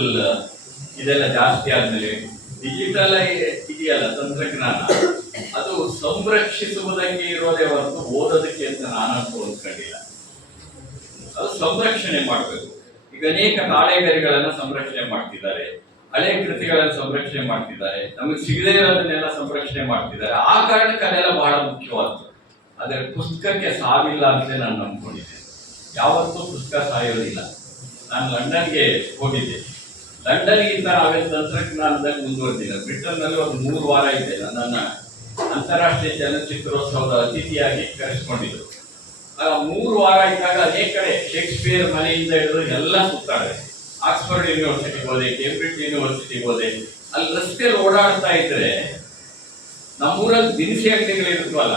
ಇದೆಲ್ಲ ಜಾಸ್ತಿ ಆದ್ಮೇಲೆ, ಡಿಜಿಟಲ್ ಇದೆಯಲ್ಲ ತಂತ್ರಜ್ಞಾನ, ಅದು ಸಂರಕ್ಷಿಸುವುದಕ್ಕೆ ಇರೋದೇ ಹೊರತು ಓದೋದಕ್ಕೆ ಅಂತ ನಾನಂತೂ ಅಂದ್ಕೊಂಡಿಲ್ಲ. ಅದು ಸಂರಕ್ಷಣೆ ಮಾಡಬೇಕು. ಈಗ ಅನೇಕ ತಾಳೆಗರಿಗಳನ್ನ ಸಂರಕ್ಷಣೆ ಮಾಡ್ತಿದ್ದಾರೆ, ಹಳೆ ಕೃತಿಗಳನ್ನು ಸಂರಕ್ಷಣೆ ಮಾಡ್ತಿದ್ದಾರೆ, ನಮಗೆ ಸಿಗದೇ ಇರೋದನ್ನೆಲ್ಲ ಸಂರಕ್ಷಣೆ ಮಾಡ್ತಿದ್ದಾರೆ. ಆ ಕಾರಣಕ್ಕೆ ಅದೆಲ್ಲ ಬಹಳ ಮುಖ್ಯವಾದ್ದು. ಆದರೆ ಪುಸ್ತಕಕ್ಕೆ ಸಾವಿಲ್ಲ ಅಂತ ನಾನು ನಂಬ್ಕೊಂಡಿದ್ದೆ. ಯಾವತ್ತೂ ಪುಸ್ತಕ ಸಾಯೋದಿಲ್ಲ. ನಾನು ಲಂಡನ್ಗೆ ಹೋಗಿದ್ದೆ. ಲಂಡನ್ಗಿಂತ ನಾವೇನು ತಂತ್ರಜ್ಞಾನದಲ್ಲಿ ಮುಂದುವರೆದಿಲ್ಲ. ಬ್ರಿಟನ್ನಲ್ಲಿ ಒಂದು 3 ವಾರ ಇದ್ದೆ. ನನ್ನ ಅಂತಾರಾಷ್ಟ್ರೀಯ ಚಲನಚಿತ್ರೋತ್ಸವದ ಅತಿಥಿಯಾಗಿ ಕರೆಸಿಕೊಂಡಿದ್ರು. 3 ವಾರ ಇದ್ದಾಗ ಅನೇಕ ಕಡೆ ಶೇಕ್ಸ್ಪಿಯರ್ ಮನೆಯಿಂದ ಹಿಡಿದು ಎಲ್ಲ ಸುತ್ತಾಡಿದೆ. ಆಕ್ಸ್ಫರ್ಡ್ ಯೂನಿವರ್ಸಿಟಿಗೆ ಹೋದೆ, ಕೇಂಬ್ರಿಡ್ಜ್ ಯೂನಿವರ್ಸಿಟಿಗೆ ಹೋದೆ. ಅಲ್ಲಿ ರಸ್ತೆಯಲ್ಲಿ ಓಡಾಡ್ತಾ ಇದ್ರೆ ನಮ್ಮೂರಲ್ಲಿ ದಿನಸಿ ಅಂಗಡಿಗಳಿರುತ್ತವಲ್ಲ,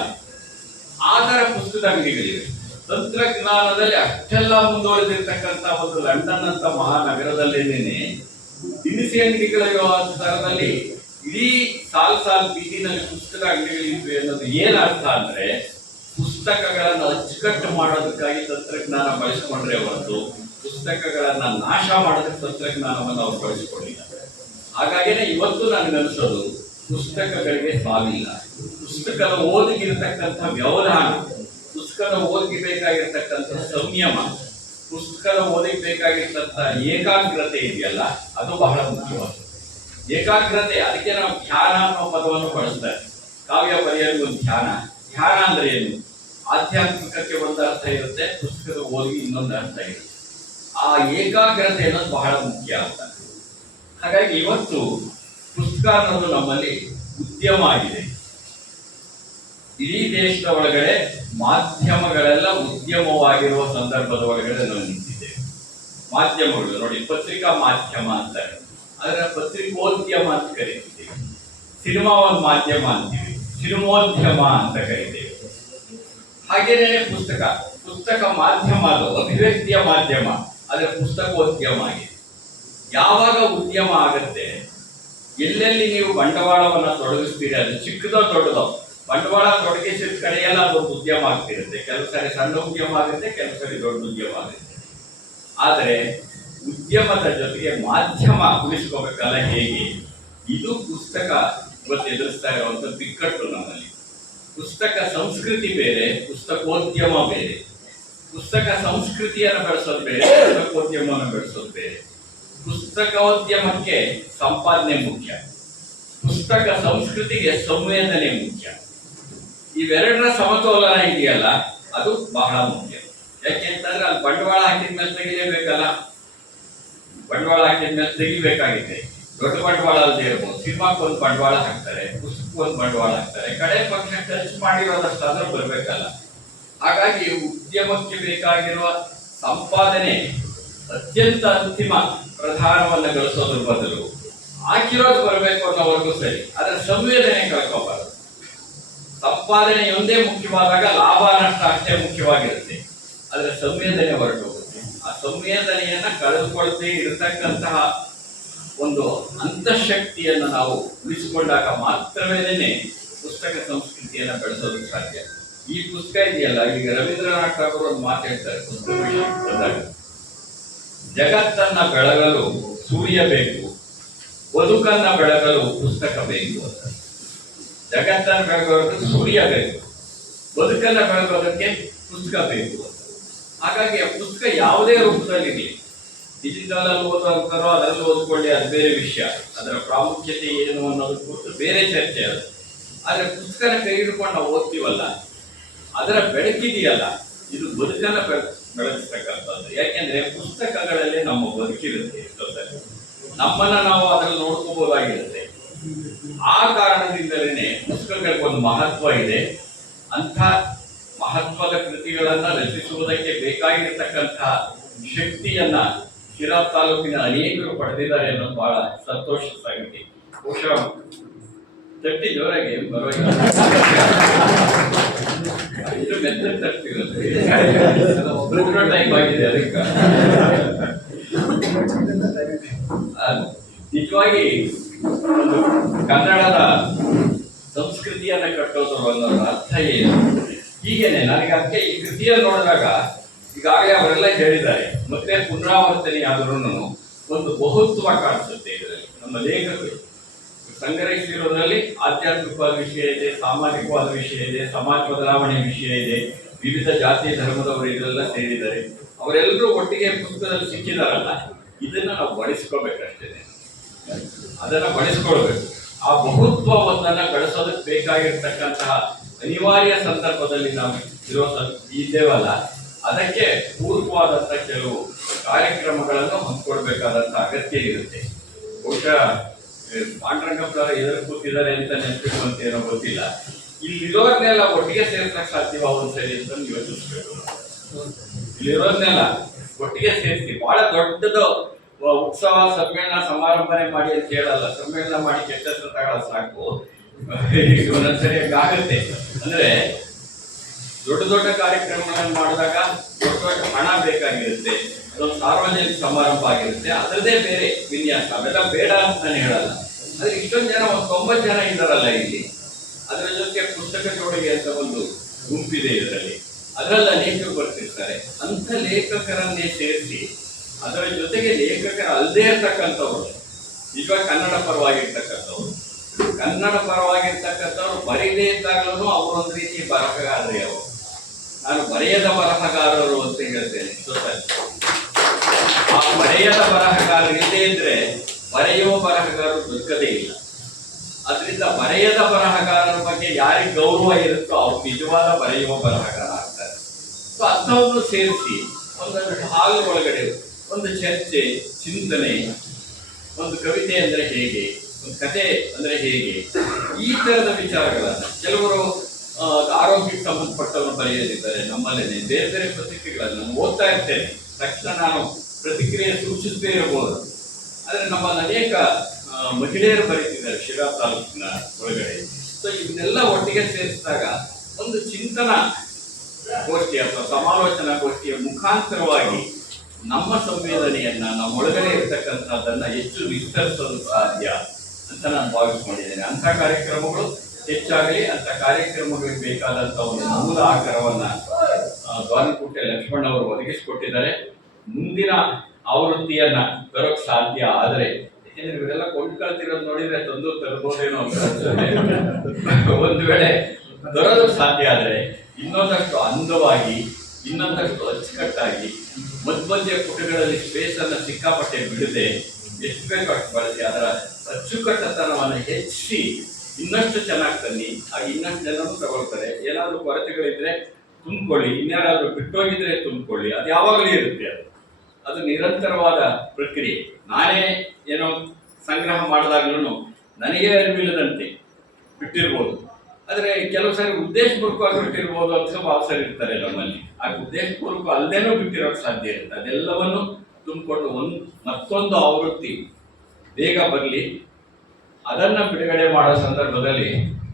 ಆ ತರ ಪುಸ್ತಕ ಅಂಗಡಿಗಳಿವೆ. ತಂತ್ರಜ್ಞಾನದಲ್ಲಿ ಅಷ್ಟೆಲ್ಲ ಮುಂದುವರೆದಿರ್ತಕ್ಕಂಥ ಒಂದು ಲಂಡನ್ ಅಂತ ಮಹಾನಗರದಲ್ಲೇನೆ ದಿನಸಿ ಅಂಗಡಿಗಳ ತರದಲ್ಲಿ ಇಡೀ ಸಾಲ್ ಬೀದಿನಲ್ಲಿ ಪುಸ್ತಕ ಅಂಗಡಿಗಳಿವೆ ಅನ್ನೋದು ಏನರ್ಥ ಅಂದ್ರೆ, ಪುಸ್ತಕಗಳನ್ನು ಅಚ್ಚುಕಟ್ಟು ಮಾಡೋದಕ್ಕಾಗಿ ತಂತ್ರಜ್ಞಾನ ಬಳಸಿಕೊಂಡ್ರೆ ಹೊರತು ಪುಸ್ತಕಗಳನ್ನ ನಾಶ ಮಾಡೋದಕ್ಕೆ ತಂತ್ರಜ್ಞಾನವನ್ನು ಅವ್ರು ಬಳಸಿಕೊಂಡಿಲ್ಲ. ಹಾಗಾಗಿನೇ ಇವತ್ತು ನನಗನ್ಸೋದು ಪುಸ್ತಕಗಳಿಗೆ ಸಾವಿಲ್ಲ. ಪುಸ್ತಕದ ಓದಿಗಿರ್ತಕ್ಕಂಥ ವ್ಯವಧಾನ, ಪುಸ್ತಕದ ಓದಿಗೆ ಬೇಕಾಗಿರ್ತಕ್ಕಂಥ ಸಂಯಮ, ಪುಸ್ತಕದ ಓದಿಗೆ ಬೇಕಾಗಿರ್ತಕ್ಕಂಥ ಏಕಾಗ್ರತೆ ಇದೆಯಲ್ಲ, ಅದು ಬಹಳ ಮುಖ್ಯವಾದ ಏಕಾಗ್ರತೆ. ಅದಕ್ಕೆ ನಾವು ಧ್ಯಾನ ಅನ್ನೋ ಪದವನ್ನು ಬಳಸ್ತಾರೆ. ಕಾವ್ಯ ಬರೆಯೋದು ಒಂದು ಧ್ಯಾನ. ಧ್ಯಾನ ಅಂದ್ರೆ ಏನು? ಆಧ್ಯಾತ್ಮಿಕಕ್ಕೆ ಒಂದು ಅರ್ಥ ಇರುತ್ತೆ, ಪುಸ್ತಕದ ಓದಿಗೆ ಇನ್ನೊಂದು ಅರ್ಥ ಇರುತ್ತೆ. ಆ ಏಕಾಗ್ರತೆ ಅನ್ನೋದು ಬಹಳ ಮುಖ್ಯ ಅಂತ. ಹಾಗಾಗಿ ಇವತ್ತು ಪುಸ್ತಕ ಅನ್ನೋದು ನಮ್ಮಲ್ಲಿ ಉದ್ಯಮ ಆಗಿದೆ. ಇಡೀ ದೇಶದ ಒಳಗಡೆ ಮಾಧ್ಯಮಗಳೆಲ್ಲ ಉದ್ಯಮವಾಗಿರುವ ಸಂದರ್ಭದ ಒಳಗಡೆ ನಾವು ನಿಂತಿದ್ದೇವೆ. ಮಾಧ್ಯಮಗಳು ನೋಡಿ, ಪತ್ರಿಕಾ ಮಾಧ್ಯಮ ಅಂತಾರೆ, ಅದರ ಪತ್ರಿಕೋದ್ಯಮ ಅಂತ ಕರಿತೀವಿ. ಸಿನಿಮಾ ಒಂದು ಮಾಧ್ಯಮ ಅಂತೀವಿ, ಸಿನಿಮೋದ್ಯಮ ಅಂತ ಕರಿತೇವೆ. ಹಾಗೇನೇ ಪುಸ್ತಕ ಮಾಧ್ಯಮ, ಅದು ಅಭಿವ್ಯಕ್ತಿಯ ಮಾಧ್ಯಮ, ಆದರೆ ಪುಸ್ತಕೋದ್ಯಮ ಆಗಿದೆ. ಯಾವಾಗ ಉದ್ಯಮ ಆಗುತ್ತೆ, ಎಲ್ಲೆಲ್ಲಿ ನೀವು ಬಂಡವಾಳವನ್ನು ತೊಡಗಿಸ್ತೀರಿ, ಅದು ಚಿಕ್ಕದೋ ದೊಡ್ಡದೋ, ಬಂಡವಾಳ ತೊಡಗಿಸಿದ ಕಡೆಯೆಲ್ಲ ಅದೊಂದು ಉದ್ಯಮ ಆಗ್ತಿರುತ್ತೆ. ಕೆಲವು ಸಾರಿ ಸಣ್ಣ ಉದ್ಯಮ ಆಗುತ್ತೆ, ಕೆಲವು ಸಾರಿ ದೊಡ್ಡ ಉದ್ಯಮ ಆಗುತ್ತೆ. ಆದರೆ ಉದ್ಯಮದ ಜೊತೆಗೆ ಮಾಧ್ಯಮ ಉಳಿಸ್ಕೋಬೇಕಲ್ಲ, ಹೇಗೆ? ಇದು ಪುಸ್ತಕ ಇವತ್ತು ಎದುರಿಸ್ತಾ ಇರುವಂತ ಬಿಕ್ಕಟ್ಟು ನಮ್ಮಲ್ಲಿ. ಪುಸ್ತಕ ಸಂಸ್ಕೃತಿ ಬೇರೆ, ಪುಸ್ತಕೋದ್ಯಮ ಬೇರೆ. ಪುಸ್ತಕ ಸಂಸ್ಕೃತಿಯನ್ನು ಬೆಳೆಸೋದು ಬೇರೆ, ಪುಸ್ತಕೋದ್ಯಮವನ್ನು ಬೆಳೆಸೋದು ಬೇರೆ. ಪುಸ್ತಕೋದ್ಯಮಕ್ಕೆ ಸಂಪಾದನೆ ಮುಖ್ಯ, ಪುಸ್ತಕ ಸಂಸ್ಕೃತಿಗೆ ಸಂವೇದನೆ ಮುಖ್ಯ. ಇವೆರಡರ ಸಮತೋಲನ ಇದೆಯಲ್ಲ, ಅದು ಬಹಳ ಮುಖ್ಯ. ಯಾಕೆಂತಂದ್ರೆ ಅಲ್ಲಿ ಬಂಡವಾಳ ಹಾಕಿದ್ಮೇಲೆ ತೆಗಿಲೇಬೇಕಲ್ಲ. ಬಂಡವಾಳ ಹಾಕಿದ್ಮೇಲೆ ತೆಗಿಬೇಕಾಗಿದೆ. ದೊಡ್ಡ ಬಂಡವಾಳ ಅಲ್ಲದೆ ಇರ್ಬೋದು. ಸಿನಿಮಾಕ್ಕೆ ಒಂದು ಬಂಡವಾಳ ಹಾಕ್ತಾರೆ, ಪುಸ್ತಕಕ್ಕೆ ಒಂದು ಬಂಡವಾಳ ಹಾಕ್ತಾರೆ, ಕಡೆ ಪಕ್ಷ ಖರ್ಚು ಮಾಡಿರೋದಷ್ಟಾದ್ರೂ ಬರ್ಬೇಕಲ್ಲ. ಹಾಗಾಗಿ ಉದ್ಯಮಕ್ಕೆ ಬೇಕಾಗಿರುವ ಸಂಪಾದನೆ ಅತ್ಯಂತ ಅಂತಿಮ ಪ್ರಧಾನವನ್ನು ಗಳಿಸೋದ್ರ ಬದಲು ಹಾಕಿರೋದು ಬರಬೇಕು ಅನ್ನೋವರೆಗೂ ಸರಿ, ಅದರ ಸಂವೇದನೆ ಕಳ್ಕೋಬಾರದು. ಸಂಪಾದನೆಯೊಂದೇ ಮುಖ್ಯವಾದಾಗ ಲಾಭ ನಷ್ಟ ಅಷ್ಟೇ ಮುಖ್ಯವಾಗಿರುತ್ತೆ, ಅದರ ಸಂವೇದನೆ ಹೊರಟೋಗುತ್ತೆ. ಆ ಸಂವೇದನೆಯನ್ನ ಕಳೆದುಕೊಳ್ಳದೆ ಇರತಕ್ಕಂತಹ ಒಂದು ಅಂತಃಶಕ್ತಿಯನ್ನು ನಾವು ಉಳಿಸಿಕೊಂಡಾಗ ಮಾತ್ರವೇನೆ ಪುಸ್ತಕ ಸಂಸ್ಕೃತಿಯನ್ನ ಬೆಳೆಸೋದಕ್ಕೆ ಸಾಧ್ಯ. ಈ ಪುಸ್ತಕ ಇದೆಯಲ್ಲ, ಈಗ ರವೀಂದ್ರನಾಥ್ ಠಾಗೂರ್ ಒಂದು ಮಾತು ಹೇಳ್ತಾರೆ ಪುಸ್ತಕ ಬಂದಾಗ, ಜಗತ್ತನ್ನ ಬೆಳಗಲು ಸೂರ್ಯ ಬೇಕು, ಬದುಕನ್ನ ಬೆಳಗಲು ಪುಸ್ತಕ ಬೇಕು ಅಂತ. ಜಗತ್ತನ್ನು ಬೆಳಗೋದಕ್ಕೆ ಸೂರ್ಯ ಬೇಕು, ಬದುಕನ್ನ ಬೆಳಗೋದಕ್ಕೆ ಪುಸ್ತಕ ಬೇಕು ಅಂತ. ಹಾಗಾಗಿ ಆ ಪುಸ್ತಕ ಯಾವುದೇ ರೂಪದಲ್ಲಿರಲಿ, ಡಿಜಿಟಲ್ ಅಲ್ಲಿ ಓದೋಂತಾರೋ ಅದರಲ್ಲಿ ಓದ್ಕೊಳ್ಳಿ, ಅದು ಬೇರೆ ವಿಷಯ. ಅದರ ಪ್ರಾಮುಖ್ಯತೆ ಏನು ಅನ್ನೋದು ಕುರಿತು ಬೇರೆ ಚರ್ಚೆ ಅದು. ಆದ್ರೆ ಪುಸ್ತಕನ ಕೈ ಹಿಡ್ಕೊಂಡು ನಾವು ಓದ್ತೀವಲ್ಲ, ಅದರ ಬೆಳಕಿದೆಯಲ್ಲ, ಇದು ಬದುಕನ್ನ ಬೆಳೆಸ್ತಕ್ಕಂಥದ್ದು. ಯಾಕೆಂದ್ರೆ ಪುಸ್ತಕಗಳಲ್ಲಿ ನಮ್ಮ ಬದುಕಿರುತ್ತೆ, ಎಷ್ಟೊತ್ತಲ್ಲಿ ನಮ್ಮನ್ನ ನಾವು ಅದರಲ್ಲಿ ನೋಡ್ಕೋಬಹುದಾಗಿರುತ್ತೆ. ಆ ಕಾರಣದಿಂದಲೇ ಪುಸ್ತಕಗಳಿಗೊಂದು ಮಹತ್ವ ಇದೆ. ಅಂಥ ಮಹತ್ವದ ಕೃತಿಗಳನ್ನ ರಚಿಸುವುದಕ್ಕೆ ಬೇಕಾಗಿರತಕ್ಕಂಥ ಶಕ್ತಿಯನ್ನ ಶಿರಾ ತಾಲೂಕಿನ ಅನೇಕರು ಪಡೆದಿದ್ದಾರೆ ಅನ್ನೋದು ಬಹಳ ಸಂತೋಷ ಸಂಗತಿ. ಬಹುಶಃ ತಟ್ಟಿ ಜೋರಾಗಿ ಪರವಾಗಿಲ್ಲ, ಇಷ್ಟು ಮೆತ್ತ ತಟ್ಟಿರುತ್ತೆ, ಟೈಮ್ ಆಗಿದೆ ಅದಕ್ಕೆ. ನಿಜವಾಗಿ ಕನ್ನಡದ ಸಂಸ್ಕೃತಿಯನ್ನ ಕಟ್ಟೋದು ಅನ್ನೋದ್ರ ಅರ್ಥ ಏನು? ಹೀಗೇನೆ ನನಗೆ ಅದಕ್ಕೆ ಈ ಕೃತಿಯನ್ನು ನೋಡಿದಾಗ ಈಗಾಗಲೇ ಅವರೆಲ್ಲ ಹೇಳಿದ್ದಾರೆ, ಮತ್ತೆ ಪುನರಾವರ್ತನೆ ಆದ್ರೂ ಒಂದು ಬಹುತ್ವ ಕಾಣಿಸುತ್ತೆ ಇದರಲ್ಲಿ. ನಮ್ಮ ಲೇಖಕರು ಸಂಗ್ರಹಿಸಿರೋದ್ರಲ್ಲಿ ಆಧ್ಯಾತ್ಮಿಕವಾದ ವಿಷಯ ಇದೆ, ಸಾಮಾಜಿಕವಾದ ವಿಷಯ ಇದೆ, ಸಮಾಜ ಬದಲಾವಣೆ ವಿಷಯ ಇದೆ, ವಿವಿಧ ಜಾತಿ ಧರ್ಮದವರು ಇದೆಲ್ಲ ಸೇರಿದ್ದಾರೆ. ಅವರೆಲ್ಲರೂ ಒಟ್ಟಿಗೆ ಪುಸ್ತಕದಲ್ಲಿ ಸಿಕ್ಕಿದಾರಲ್ಲ, ಇದನ್ನ ನಾವು ಬಳಸ್ಕೋಬೇಕಷ್ಟೇ, ಅದನ್ನ ಬಳಸ್ಕೊಳ್ಬೇಕು. ಆ ಬಹುತ್ವವನ್ನ ಗಳಿಸೋದಕ್ಕೆ ಬೇಕಾಗಿರ್ತಕ್ಕಂತಹ ಅನಿವಾರ್ಯ ಸಂದರ್ಭದಲ್ಲಿ ನಾವು ಇದ್ದೇವಲ್ಲ, ಅದಕ್ಕೆ ಪೂರ್ವವಾದಂತ ಕೆಲವು ಕಾರ್ಯಕ್ರಮಗಳನ್ನು ಹೊಂದ್ಕೊಳ್ಬೇಕಾದಂತ ಅಗತ್ಯ ಇರುತ್ತೆ. ಬಹುಶಃ ಪಾಂಡುರಂಗಪ್ಪರ ಎದುರು ಕೂತಿದ್ದಾರೆ ಅಂತ ನೆನಪಿಸುವಂತ ಏನೋ ಗೊತ್ತಿಲ್ಲ, ಇಲ್ಲಿರೋರ್ನೆಲ್ಲ ಒಟ್ಟಿಗೆ ಸೇರ್ಸಕ್ ಸಾಧ್ಯವ ಒಂದ್ಸರಿ ಅಂತ ಯೋಚಿಸ್ಬೇಕು. ಇಲ್ಲಿರೋರ್ನೆಲ್ಲ ಒಟ್ಟಿಗೆ ಸೇರಿಸಿ ಬಹಳ ದೊಡ್ಡದು ಉತ್ಸವ ಸಮ್ಮೇಳನ ಸಮಾರಂಭನೆ ಮಾಡಿ ಅಂತ ಹೇಳಲ್ಲ, ಸಮ್ಮೇಳನ ಮಾಡಿ ಕೆಟ್ಟ ತಗೊಳ ಸಾಕು, ಒಂದೊಂದ್ಸರಿ ಆಗುತ್ತೆ. ಅಂದ್ರೆ ದೊಡ್ಡ ದೊಡ್ಡ ಕಾರ್ಯಕ್ರಮಗಳನ್ನು ಮಾಡಿದಾಗ ದೊಡ್ಡ ದೊಡ್ಡ ಹಣ ಬೇಕಾಗಿರುತ್ತೆ, ಅದೊಂದು ಸಾರ್ವಜನಿಕ ಸಮಾರಂಭ ಆಗಿರುತ್ತೆ, ಅದರದೇ ಬೇರೆ ವಿನ್ಯಾಸ, ಅವೆಲ್ಲ ಬೇಡ ಅಂತ ನಾನು ಹೇಳಲ್ಲ. ಆದ್ರೆ ಇಷ್ಟೊಂದು ಜನ, ಒಂದು 90 ಜನ ಇದ್ದಾರಲ್ಲ ಇಲ್ಲಿ, ಅದರ ಜೊತೆ ಪುಸ್ತಕ ಜೋಡಿಗೆ ಅಂತ ಒಂದು ಗುಂಪಿದೆ ಇದರಲ್ಲಿ, ಅದರಲ್ಲಿ ಅನೇಕರು ಬರ್ತಿರ್ತಾರೆ. ಅಂಥ ಲೇಖಕರನ್ನೇ ಸೇರಿಸಿ ಅದರ ಜೊತೆಗೆ ಲೇಖಕರ ಅಲ್ಲದೆ ಇರ್ತಕ್ಕಂಥವ್ರು, ನಿಜವಾಗಿ ಕನ್ನಡ ಪರವಾಗಿರ್ತಕ್ಕಂಥವ್ರು, ಕನ್ನಡ ಪರವಾಗಿರ್ತಕ್ಕಂಥವ್ರು ಬರೀದೇ ಇದ್ದಾಗಲೂ ಅವರೊಂದು ರೀತಿ ಬರಹಗಾರರೇ. ಅವರು ನಾನು ಬರೆಯದ ಬರಹಗಾರರು ಅಂತ ಹೇಳ್ತೇನೆ. ಆ ಬರೆಯದ ಬರಹಗಾರರು ಇಲ್ಲದೆ ಇದ್ರೆ ಬರೆಯುವ ಬರಹಗಾರರು ದೊರಕದೇ ಇಲ್ಲ. ಅದರಿಂದ ಬರೆಯದ ಬರಹಗಾರರ ಬಗ್ಗೆ ಯಾರಿಗೆ ಗೌರವ ಇರುತ್ತೋ ಅವ್ರು ನಿಜವಾದ ಬರೆಯುವ ಬರಹಗಾರ ಆಗ್ತಾರೆ. ಸೊ ಅಂಥವನ್ನು ಸೇರಿಸಿ ಒಂದೊಂದು ಹಾಲ್ ಒಳಗಡೆ ಒಂದು ಚರ್ಚೆ, ಚಿಂತನೆ, ಒಂದು ಕವಿತೆ ಅಂದ್ರೆ ಹೇಗೆ, ಒಂದು ಕತೆ ಅಂದ್ರೆ ಹೇಗೆ, ಈ ತರದ ವಿಚಾರಗಳನ್ನ ಕೆಲವರು ಆರೋಗ್ಯಕ್ಕೆ ಸಂಬಂಧಪಟ್ಟವರು ಬರೆಯಲಿದ್ದಾರೆ. ನಮ್ಮಲ್ಲೇನೆ ಬೇರೆ ಬೇರೆ ಪತ್ರಿಕೆಗಳನ್ನು ನಾನು ಓದ್ತಾ ಇರ್ತೇನೆ, ತಕ್ಷಣ ನಾನು ಪ್ರತಿಕ್ರಿಯೆ ಸೂಚಿಸದೇ ಇರಬಹುದು. ಆದ್ರೆ ನಮ್ಮಲ್ಲಿ ಅನೇಕ ಮಹಿಳೆಯರು ಬರೀತಿದ್ದಾರೆ ಶಿರಾ ತಾಲೂಕಿನ ಒಳಗಡೆ. ಸೊ ಇವನ್ನೆಲ್ಲ ಒಟ್ಟಿಗೆ ಸೇರಿಸಿದಾಗ ಒಂದು ಚಿಂತನಾ ಗೋಷ್ಠಿ ಅಥವಾ ಸಮಾಲೋಚನಾ ಗೋಷ್ಠಿಯ ಮುಖಾಂತರವಾಗಿ ನಮ್ಮ ಸಂವೇದನೆಯನ್ನ, ನಮ್ಮ ಒಳಗಡೆ ಇರ್ತಕ್ಕಂಥದ್ದನ್ನ ಹೆಚ್ಚು ವಿಸ್ತರಿಸಲು ಸಾಧ್ಯ ಅಂತ ನಾನು ಭಾವಿಸ್ಕೊಂಡಿದ್ದೇನೆ. ಅಂಥ ಕಾರ್ಯಕ್ರಮಗಳು ಹೆಚ್ಚಾಗಲಿ, ಅಂತ ಕಾರ್ಯಕ್ರಮಗಳಿಗೆ ಬೇಕಾದಂತ ಒಂದು ಮೂಲ ಆಕಾರವನ್ನ ದ್ವಾರಕುಂಟೆ ಲಕ್ಷ್ಮಣ ಅವರು ಒದಗಿಸಿಕೊಟ್ಟಿದ್ದಾರೆ. ಮುಂದಿನ ಆವೃತ್ತಿಯನ್ನ ತರೋಕ್ ಸಾಧ್ಯ ಆದರೆ, ಯಾಕೆಂದ್ರೆ ಇವರೆಲ್ಲ ಕೊಂಡ್ಕೊಳ್ತಿರೋದು ನೋಡಿದ್ರೆ ತರಬಹುದೇನೋ ಅಂತ ಅನ್ಸುತ್ತೆ. ಒಂದು ವೇಳೆ ತರೋದಕ್ಕೆ ಸಾಧ್ಯ ಆದ್ರೆ ಇನ್ನೊಂದಷ್ಟು ಅಂದವಾಗಿ, ಇನ್ನೊಂದಷ್ಟು ಅಚ್ಚುಕಟ್ಟಾಗಿ, ಮಧ್ಯ ಪುಟಗಳಲ್ಲಿ ಸ್ಪೇಸ್ ಅನ್ನ ಸಿಕ್ಕಾಪಟ್ಟೆ ಬಿಡದೆ ಎಷ್ಟು ಬೇಕು ಅಷ್ಟು ಬಳಸಿ ಅದರ ಅಚ್ಚುಕಟ್ಟತನವನ್ನು ಹೆಚ್ಚಿಸಿ ಇನ್ನಷ್ಟು ಚೆನ್ನಾಗಿ ತನ್ನಿ. ಆಗ ಇನ್ನಷ್ಟು ಜನರು ತಗೊಳ್ತಾರೆ. ಏನಾದ್ರು ಕೊರತೆಗಳಿದ್ರೆ ತುಂಬಿಕೊಳ್ಳಿ, ಇನ್ಯಾರಾದ್ರೂ ಬಿಟ್ಟೋಗಿದ್ರೆ ತುಂಬಿಕೊಳ್ಳಿ, ಅದು ಯಾವಾಗಲೂ ಇರುತ್ತೆ. ಅದು ನಿರಂತರವಾದ ಪ್ರಕ್ರಿಯೆ. ನಾನೇ ಏನೋ ಸಂಗ್ರಹ ಮಾಡಿದಾಗ್ಲೂ ನನಗೆ ಅರಿವಿಲ್ಲದಂತೆ ಬಿಟ್ಟಿರ್ಬೋದು, ಆದ್ರೆ ಕೆಲವು ಸಾರಿ ಉದ್ದೇಶಪೂರ್ವಕವಾಗಿ ಬಿಟ್ಟಿರ್ಬೋದು ಅಂತ ಭಾವಿಸರು ಇರ್ತಾರೆ ನಮ್ಮಲ್ಲಿ. ಆ ಉದ್ದೇಶಪೂರ್ವಕ ಅಲ್ಲದೇನೂ ಬಿಟ್ಟಿರೋಕೆ ಸಾಧ್ಯ ಇರುತ್ತೆ. ಅದೆಲ್ಲವನ್ನು ತುಂಬಿಕೊಂಡು ಮತ್ತೊಂದು ಆವೃತ್ತಿ ಬೇಗ ಬರಲಿ. ಅದನ್ನ ಬಿಡುಗಡೆ ಮಾಡೋ ಸಂದರ್ಭದಲ್ಲಿ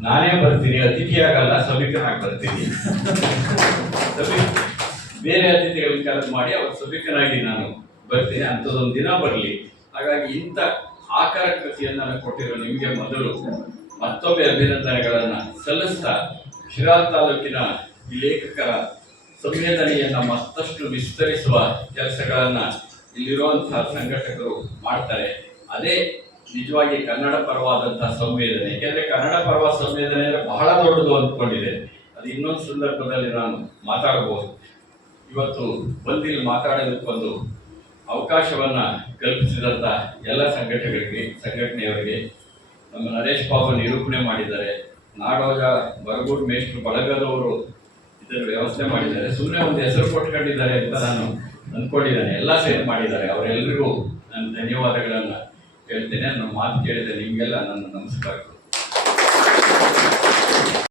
ನಾನೇ ಬರ್ತೀನಿ, ಅತಿಥಿಯಾಗಲ್ಲ, ಸಭಿಕನಾಗಿ ಬರ್ತೀನಿ. ಬೇರೆ ಅತಿಥಿಗಳನ್ನ ಕರೆದು ಮಾಡಿ ಅವ್ರ ಸಭಿಕನಾಗಿ ನಾನು ಬರ್ತೀನಿ. ಅಂಥದ್ದೊಂದು ದಿನ ಬರಲಿ. ಹಾಗಾಗಿ ಇಂಥ ಆಕಾರ ಕೃತಿಯನ್ನು ನಾನು ಕೊಟ್ಟಿರೋ ನಿಮಗೆ ಮೊದಲು ಮತ್ತೊಮ್ಮೆ ಅಭಿನಂದನೆಗಳನ್ನ ಸಲ್ಲಿಸ್ತಾ, ಶಿರಾ ತಾಲೂಕಿನ ಈ ಲೇಖಕರ ಸಂವೇದನೆಯನ್ನ ಮತ್ತಷ್ಟು ವಿಸ್ತರಿಸುವ ಕೆಲಸಗಳನ್ನ ಇಲ್ಲಿರುವಂತಹ ಸಂಘಟಕರು ಮಾಡ್ತಾರೆ. ಅದೇ ನಿಜವಾಗಿ ಕನ್ನಡ ಪರವಾದಂತಹ ಸಂವೇದನೆ. ಯಾಕೆಂದ್ರೆ ಕನ್ನಡ ಪರವ ಸಂವೇದನೆ ಅಂದ್ರೆ ಬಹಳ ದೊಡ್ಡದು ಅಂದ್ಕೊಂಡಿದೆ. ಅದು ಇನ್ನೊಂದು ಸಂದರ್ಭದಲ್ಲಿ ನಾನು ಮಾತಾಡಬಹುದು. ಇವತ್ತು ಬಂದಿಲ್ಲಿ ಮಾತಾಡೋದಕ್ಕೊಂದು ಅವಕಾಶವನ್ನ ಕಲ್ಪಿಸಿದಂತ ಎಲ್ಲ ಸಂಘಟನೆಯವರಿಗೆ ನಮ್ಮ ನರೇಶ್ ಬಾಬು ನಿರೂಪಣೆ ಮಾಡಿದ್ದಾರೆ. ನಾಡೋಜ ಬರಗೂರು ಮೇಷ್ಟ್ರು ಬಳಗದವರು ಇದರ ವ್ಯವಸ್ಥೆ ಮಾಡಿದ್ದಾರೆ. ಸುಮ್ಮನೆ ಒಂದು ಹೆಸರು ಕೊಟ್ಕೊಂಡಿದ್ದಾರೆ ಅಂತ ನಾನು ಅಂದ್ಕೊಂಡಿದ್ದೇನೆ. ಎಲ್ಲ ಸೇರಿ ಮಾಡಿದ್ದಾರೆ. ಅವರೆಲ್ಲರಿಗೂ ನಾನು ಧನ್ಯವಾದಗಳನ್ನ ಹೇಳ್ತೇನೆ. ನನ್ನ ಮಾತು ಕೇಳಿದೆ ನಿಮಗೆಲ್ಲ ನನ್ನ ನಮಸ್ಕಾರ.